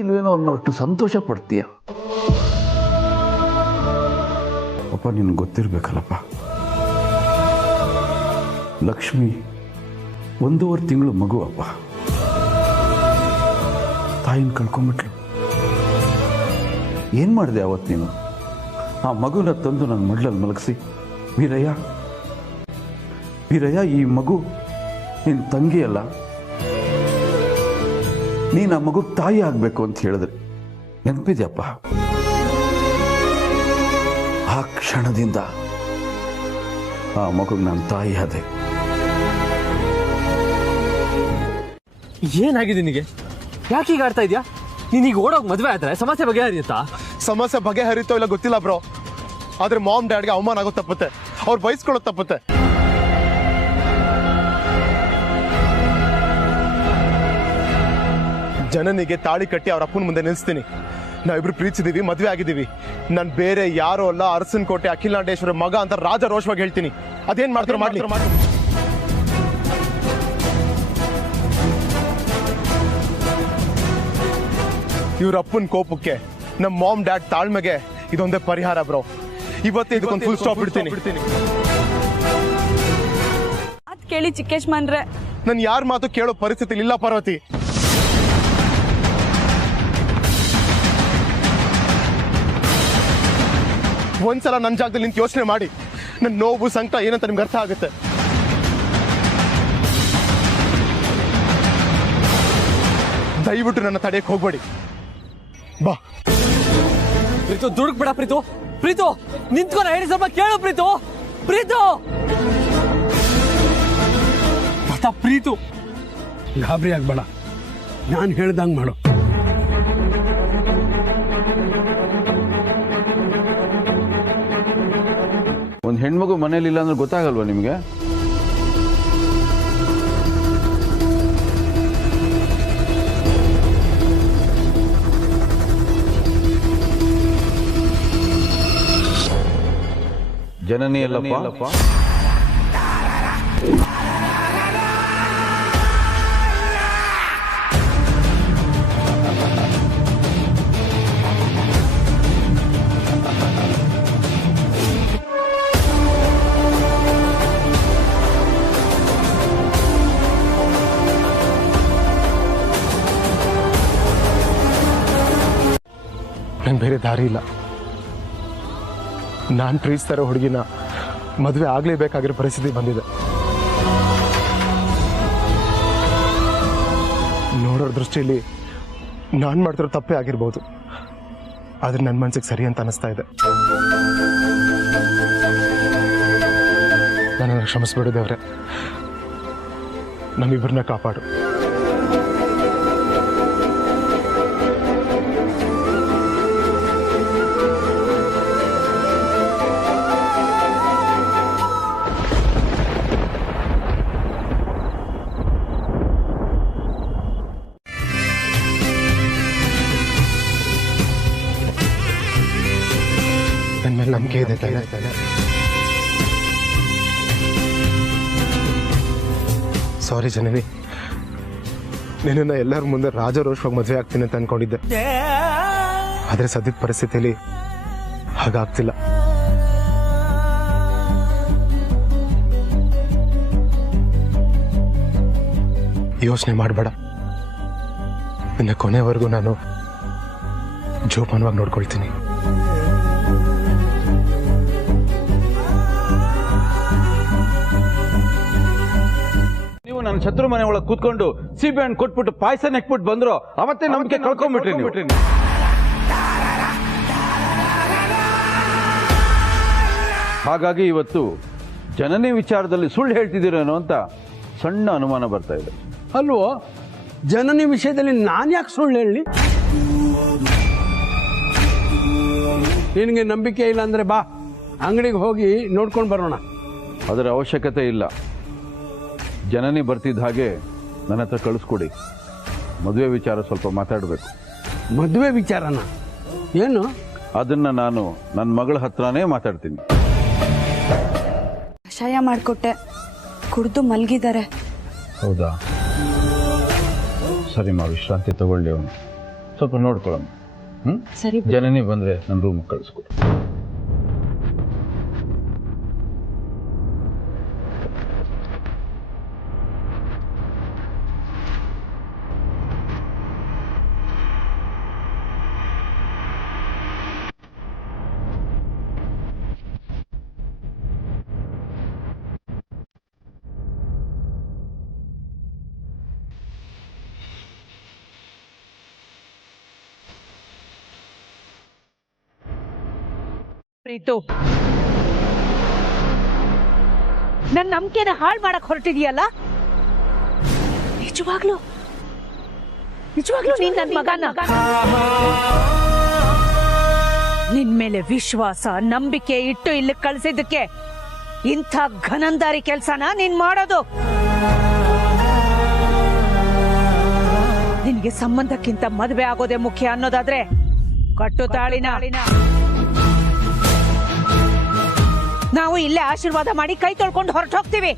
ಇಲ್ವೇನೋ ಅನ್ನೋಷ್ಟು ಸಂತೋಷ ಪಡ್ತೀಯ. ಅಪ್ಪ, ನಿನ್ಗೆ ಗೊತ್ತಿರ್ಬೇಕಲ್ಲಪ್ಪ, ಲಕ್ಷ್ಮಿ 1.5 ತಿಂಗಳು ಮಗು ಅಪ್ಪ. ತಾಯಿನ ಕಳ್ಕೊಂಬಿಟ್ಲು. ಏನು ಮಾಡಿದೆ ಅವತ್ತು ನೀನು? ಆ ಮಗುನ ತಂದು ನನ್ನ ಮಡ್ಲಲ್ಲಿ ಮಲಗಿಸಿ, ವೀರಯ್ಯ ವೀರಯ್ಯ, ಈ ಮಗು ನಿನ್ನ ತಂಗಿ ಅಲ್ಲ, ನೀನು ಆ ಮಗು ತಾಯಿ ಆಗಬೇಕು ಅಂತ ಹೇಳಿದ್ರೆ ನೆನಪಿದ್ಯಪ್ಪ? ಆ ಕ್ಷಣದಿಂದ ಆ ಮಗುಗೆ ನಾನು ತಾಯಿ ಆದೆ. ಏನಾಗಿದೆ ನಿನಗೆ? ಯಾಕೆ ಈಗ ಆಡ್ತಾ ಇದೆಯಾ? ನೀನೀಗ ಓಡೋಗಿ ಮದುವೆ ಆದ್ರೆ ಸಮಸ್ಯೆ ಬಗೆಹರಿಯುತ್ತಾ? ಸಮಸ್ಯೆ ಬಗೆಹರಿತೋ ಇಲ್ಲ ಗೊತ್ತಿಲ್ಲ ಬ್ರೋ, ಆದ್ರೆ ಮಾಮ್ ಡ್ಯಾಡ್ಗೆ ಅವಮಾನ ಆಗೋ ತಪ್ಪುತ್ತೆ, ಅವ್ರು ಬಯಸ್ಕೊಳ್ಳೋ ತಪ್ಪುತ್ತೆ. ಜನನಿಗೆ ತಾಳಿ ಕಟ್ಟಿ ಅವ್ರ ಅಪ್ಪನ ಮುಂದೆ ನಿಲ್ಲಿಸ್ತೀನಿ. ನಾವಿಬ್ರು ಪ್ರೀತಿಸಿದೀವಿ, ಮದುವೆ ಆಗಿದ್ದೀವಿ. ನಾನು ಬೇರೆ ಯಾರೋ ಅಲ್ಲ, ಅರಸನಕೋಟೆ ಅಖಿಲಾಂಡೇಶ್ವರ ಮಗ ಅಂತ ರಾಜ ರೋಷವಾಗಿ ಹೇಳ್ತೀನಿ. ಅದೇನ್ ಮಾಡ್ತಾರೆ ಮಾಡ್ಲಿ. ಇವ್ರ ಅಪ್ಪನ ಕೋಪಕ್ಕೆ, ನಮ್ಮ ಮಾಮ್ ಡ್ಯಾಡ್ ತಾಳ್ಮೆಗೆ ಇದೊಂದೇ ಪರಿಹಾರ ಬ್ರೋ. ಇವತ್ತೇ ಇದಕ್ಕೊಂದು ಫುಲ್ ಸ್ಟಾಪ್ ಬಿಡ್ತೀನಿ. ಅದ್ ಕೇಳಿ ಚಿಕ್ಕೇಶ್ಮನ್ರೆ, ನಾನು ಯಾರ ಮಾತು ಕೇಳೋ ಪರಿಸ್ಥಿತಿ ಇಲ್ಲ ಪಾರ್ವತಿ. ಒಂದ್ಸಲ ನನ್ನ ಜಾಗದಲ್ಲಿ ನಿಂತು ಯೋಚನೆ ಮಾಡಿ, ನನ್ನ ನೋವು ಸಂಕಟ ಏನಂತ ನಿಮ್ಗೆ ಅರ್ಥ ಆಗುತ್ತೆ. ದಯವಿಟ್ಟು ನನ್ನ ತಡೆಯಕ್ಕೆ ಹೋಗ್ಬೇಡಿ. ಬಾ ಪ್ರೀತು, ದುಡುಕ್ ಬಿಡ ಪ್ರೀತು. ಪ್ರೀತು ನಿಂತ್ಕೊಂಡು ಹೇಳಿ, ಸ್ವಲ್ಪ ಕೇಳು ಪ್ರೀತು. ಪ್ರೀತು ಪ್ರೀತು, ಗಾಬರಿ ಆಗ್ಬೇಡ, ನಾನು ಹೇಳ್ದಂಗೆ ಮಾಡು. ಹೆಣ್ಮಗು ಮನೇಲಿಲ್ಲ ಅಂದ್ರೆ ಗೊತ್ತಾಗಲ್ವಾ ನಿಮಗೆ? ಜನನಿ ಅಲ್ಲಪ್ಪ. ನಂಗೆ ಬೇರೆ ದಾರಿ ಇಲ್ಲ. ನಾನು ಪ್ರೀತಿಸ್ತಾ ಇರೋ ಹುಡುಗಿನ ಮದುವೆ ಆಗಲೇಬೇಕಾಗಿರೋ ಪರಿಸ್ಥಿತಿ ಬಂದಿದೆ. ನೋಡೋರ ದೃಷ್ಟಿಯಲ್ಲಿ ನಾನು ಮಾಡ್ತಿರೋ ತಪ್ಪೇ ಆಗಿರ್ಬೋದು, ಆದರೆ ನನ್ನ ಮನಸ್ಸಿಗೆ ಸರಿ ಅಂತ ಅನಿಸ್ತಾ ಇದೆ. ನನ್ನನ್ನು ಕ್ಷಮಿಸ್ಬಿಡು ದೇವ್ರೆ, ನಮ್ಮಿಬ್ಬರನ್ನ ಕಾಪಾಡು. ನನ್ನ ಮೇಲೆ ನಂಬಿಕೆ ಇದೆ ತಾನೆ? ಸಾರಿ ಜನನಿ, ನಿನ್ನ ಎಲ್ಲರ ಮುಂದೆ ರಾಜರೋಷವಾಗಿ ಮದುವೆ ಆಗ್ತೀನಿ ಅಂತ ಅನ್ಕೊಂಡಿದ್ದೆ. ಆದರೆ ಸದ್ಯದ ಪರಿಸ್ಥಿತಿಯಲ್ಲಿ ಹಾಗಾಗ್ತಿಲ್ಲ. ಯೋಚನೆ ಮಾಡಬೇಡ, ನಿನ್ನ ಕೊನೆವರೆಗೂ ನಾನು ಜೋಪಾನವಾಗಿ ನೋಡ್ಕೊಳ್ತೀನಿ. ನೀವು ನನ್ನ ಶತ್ರು ಮನೆ ಒಳಗೆ ಕೂತ್ಕೊಂಡು ಸಿಬಿ ಹಣ್ಣು ಕೊಟ್ಬಿಟ್ಟು ಪಾಯಸ ನೆಕ್ಬಿಟ್ಟು ಬಂದ್ರು, ಅವತ್ತೇ ನಂಬಿಕೆ ಕಳ್ಕೊಂಡ್ಬಿಟ್ರಿ ನೀವು. ಹಾಗಾಗಿ ಇವತ್ತು ಜನನಿ ವಿಚಾರದಲ್ಲಿ ಸುಳ್ಳು ಹೇಳ್ತಿದ್ದೀರೇನೋ ಅಂತ ಸಣ್ಣ ಅನುಮಾನ ಬರ್ತಾ ಇದೆ. ಅಲ್ವೋ, ಜನನಿ ವಿಷಯದಲ್ಲಿ ನಾನು ಯಾಕೆ ಸುಳ್ಳು ಹೇಳಿ? ನಿನಗೆ ನಂಬಿಕೆ ಇಲ್ಲ ಅಂದ್ರೆ ಬಾ, ಅಂಗಡಿಗೆ ಹೋಗಿ ನೋಡ್ಕೊಂಡು ಬರೋಣ. ಅದರ ಅವಶ್ಯಕತೆ ಇಲ್ಲ. ಜನನಿ ಬರ್ತಿದ್ದ ಹಾಗೆ ನನ್ನ ಹತ್ರ ಕಳಿಸ್ಕೊಡಿ. ಮದುವೆ ವಿಚಾರ ಸ್ವಲ್ಪ ಮಾತಾಡಬೇಕು. ಮದುವೆ ವಿಚಾರನ? ಏನು? ಅದನ್ನ ನಾನು ನನ್ನ ಮಗಳ ಹತ್ರನೇ ಮಾತಾಡ್ತೀನಿ. ಕಷಾಯ ಮಾಡಿಕೊಟ್ಟೆ, ಕುಡಿದು ಮಲಗಿದ್ದಾರೆ. ಹೌದಾ? ಸರಿ ಮಾ, ವಿಶ್ರಾಂತಿ ತಗೊಳ್ಳಿ. ಅವನು ಸ್ವಲ್ಪ ನೋಡ್ಕೊಳ್ಳೋಣ. ಸರಿ. ಜನನಿ ಬಂದ್ರೆ ನನ್ನ ರೂಮ್ ಕಳಿಸ್ಕೊಡು. ಪ್ರೀತು, ನನ್ನ ನಂಬಿಕೆನ ಹಾಳು ಮಾಡಕ್ ಹೊರಟಿದೀಯಲ್ಲ? ನಿಜವಾಗ್ಲೂ ನೀನ್ ನನ್ನ ಮಗನ? ನಿನ್ ಮೇಲೆ ವಿಶ್ವಾಸ ನಂಬಿಕೆ ಇಟ್ಟು ಇಲ್ಲಿ ಕಳ್ಸಿದ್ದಕ್ಕೆ ಇಂಥ ಘನಂದಾರಿ ಕೆಲ್ಸನ ನೀನ್ ಮಾಡೋದು? ನಿನ್ಗೆ ಸಂಬಂಧಕ್ಕಿಂತ ಮದುವೆ ಆಗೋದೇ ಮುಖ್ಯ ಅನ್ನೋದಾದ್ರೆ ಕಟ್ಟು ತಾಳಿನ. ನಾವು ಇಲ್ಲೇ ಆಶೀರ್ವಾದ ಮಾಡಿ ಕೈ ತೊಳ್ಕೊಂಡು ಹೊರಟೋಗ್ತೀವಿ.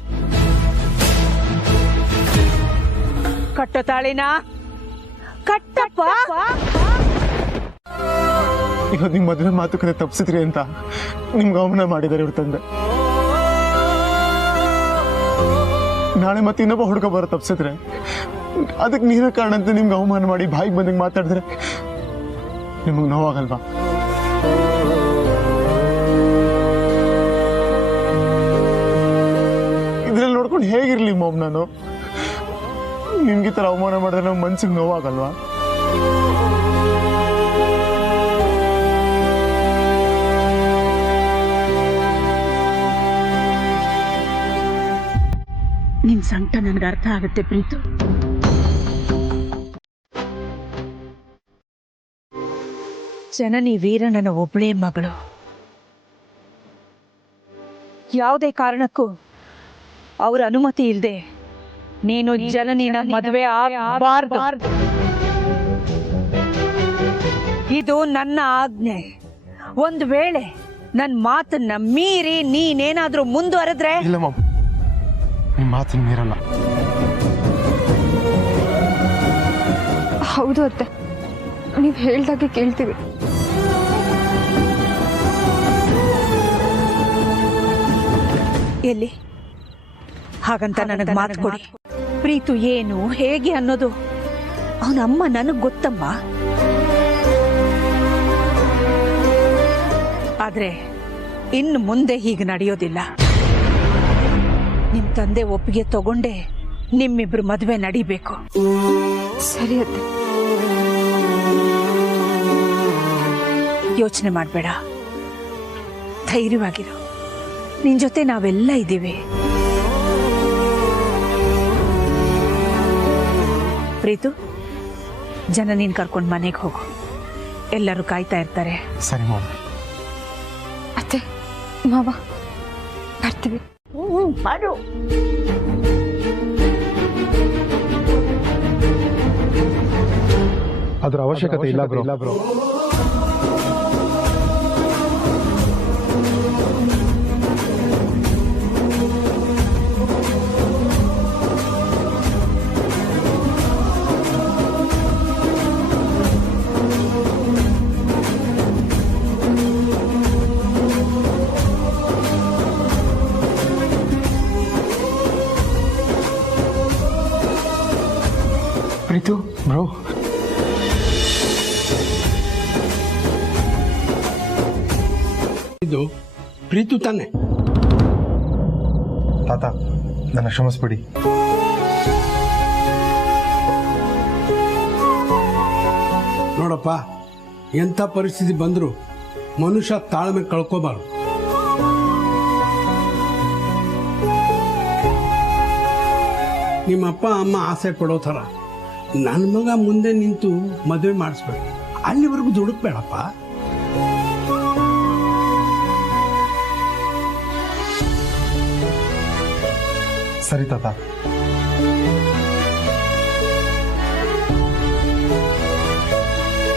ಕಟ್ಟು ತಾಳಿನ ಕಟ್ಟಪ್ಪ. ಈಗ ನಿಮ್ ಮದುವೆ ಮಾತುಕತೆ ತಪ್ಪಿಸಿದ್ರಿ ಅಂತ ನಿಮ್ಗೆ ಅವಮಾನ ಮಾಡಿದ್ದಾರೆ ಇವ್ರ ತಂದೆ. ನಾಳೆ ಮತ್ತೆ ಇನ್ನೊಬ್ಬ ಹುಡುಗ ಬರೋ ತಪ್ಪಿಸಿದ್ರೆ ಅದಕ್ಕೆ ನೀವೇ ಕಾರಣ ಅಂತ ನಿಮ್ಗೆ ಅವಮಾನ ಮಾಡಿ ಬಾಯಿಗೆ ಬಂದಂಗೆ ಮಾತಾಡಿದ್ರೆ ನಿಮಗೆ ನೋವಾಗಲ್ವಾ? ಇದ್ರಲ್ಲಿ ನೋಡ್ಕೊಂಡು ಹೇಗಿರ್ಲಿ ಮಾಮ್ ನಾನು? ನಿಮ್ಗೆ ಈ ಥರ ಅವಮಾನ ಮಾಡಿದ್ರೆ ನಮ್ಮ ಮನ್ಸಿಗೆ ನೋವಾಗಲ್ವಾ? ನಿನ್ ಸಂಕಟ ನನಗೆ ಅರ್ಥ ಆಗುತ್ತೆ ಪ್ರೀತು. ಜನನಿ ವೀರಣ್ಣನ ಒಬ್ಬಳೇ ಮಗಳು. ಯಾವುದೇ ಕಾರಣಕ್ಕೂ ಅವ್ರ ಅನುಮತಿ ಇಲ್ಲದೆ ನೀನು ಜನನಿನ ಮದುವೆ ಆಗಬಾರ್ದು. ಇದು ನನ್ನ ಆಜ್ಞೆ. ಒಂದು ವೇಳೆ ನನ್ನ ಮಾತನ್ನ ಮೀರಿ ನೀನೇನಾದ್ರೂ ಮುಂದುವರೆದ್ರೆ ಇಲ್ಲ ಮಾಮ್, ನಿಮ್ಮ ಮಾತನ್ನ ಮೀರಲ್ಲ. ಹೌದು ಅತ್ತೆ, ನೀವು ಹೇಳ್ದಾಗೆ ಕೇಳ್ತೀವಿ. ಎಲ್ಲಿ ಹಾಗಂತ ನನಗೆ ಮಾತು ಕೊಡಿ. ಪ್ರೀತು ಏನು ಹೇಗೆ ಅನ್ನೋದು ಅವನ ಅಮ್ಮ ನನಗೆ ಗೊತ್ತಮ್ಮ. ಆದ್ರೆ ಇನ್ನು ಮುಂದೆ ಹೀಗೆ ನಡೆಯೋದಿಲ್ಲ. ನಿಮ್ ತಂದೆ ಒಪ್ಪಿಗೆ ತಗೊಂಡೇ ನಿಮ್ಮಿಬ್ರು ಮದುವೆ ನಡಿಬೇಕು. ಸರಿ ಅತ್ತೆ. ಯೋಚನೆ ಮಾಡಬೇಡ, ಧೈರ್ಯವಾಗಿರು. ನಿನ್ ಜೊತೆ ನಾವೆಲ್ಲ ಇದ್ದೀವಿ. ಪ್ರೀತು, ಜನ ನೀನ್ ಕರ್ಕೊಂಡು ಮನೆಗೆ ಹೋಗು. ಎಲ್ಲರೂ ಕಾಯ್ತಾ ಇರ್ತಾರೆ. ಸರಿ ಮಾಮ್. ಅತ್ತೆ ಮಾವ ಬರ್ತೀವಿ. ಮಾಡು. ಅದ್ರ ಅವಶ್ಯಕತೆ ಇಲ್ಲ ಬ್ರೋ. ಪ್ರೀತು ಬ್ರೋ, ಇದು ಪ್ರೀತು ತಾನೆ? ತಾತ, ನನ್ನ ಕ್ಷಮಿಸ್ಬಿಡಿ. ನೋಡಪ್ಪ, ಎಂಥ ಪರಿಸ್ಥಿತಿ ಬಂದ್ರು ಮನುಷ್ಯ ತಾಳ್ಮೆ ಕಳ್ಕೋಬಾರ್ದು. ನಿಮ್ಮ ಅಪ್ಪ ಅಮ್ಮ ಆಸೆ ಪಡೋ ಥರ ನನ್ನ ಮಗ ಮುಂದೆ ನಿಂತು ಮದುವೆ ಮಾಡಿಸ್ಬೇಕು. ಅಲ್ಲಿವರೆಗೂ ದುಡುಕ್ಬೇಡಪ್ಪ. ಸರಿ ತಾತ,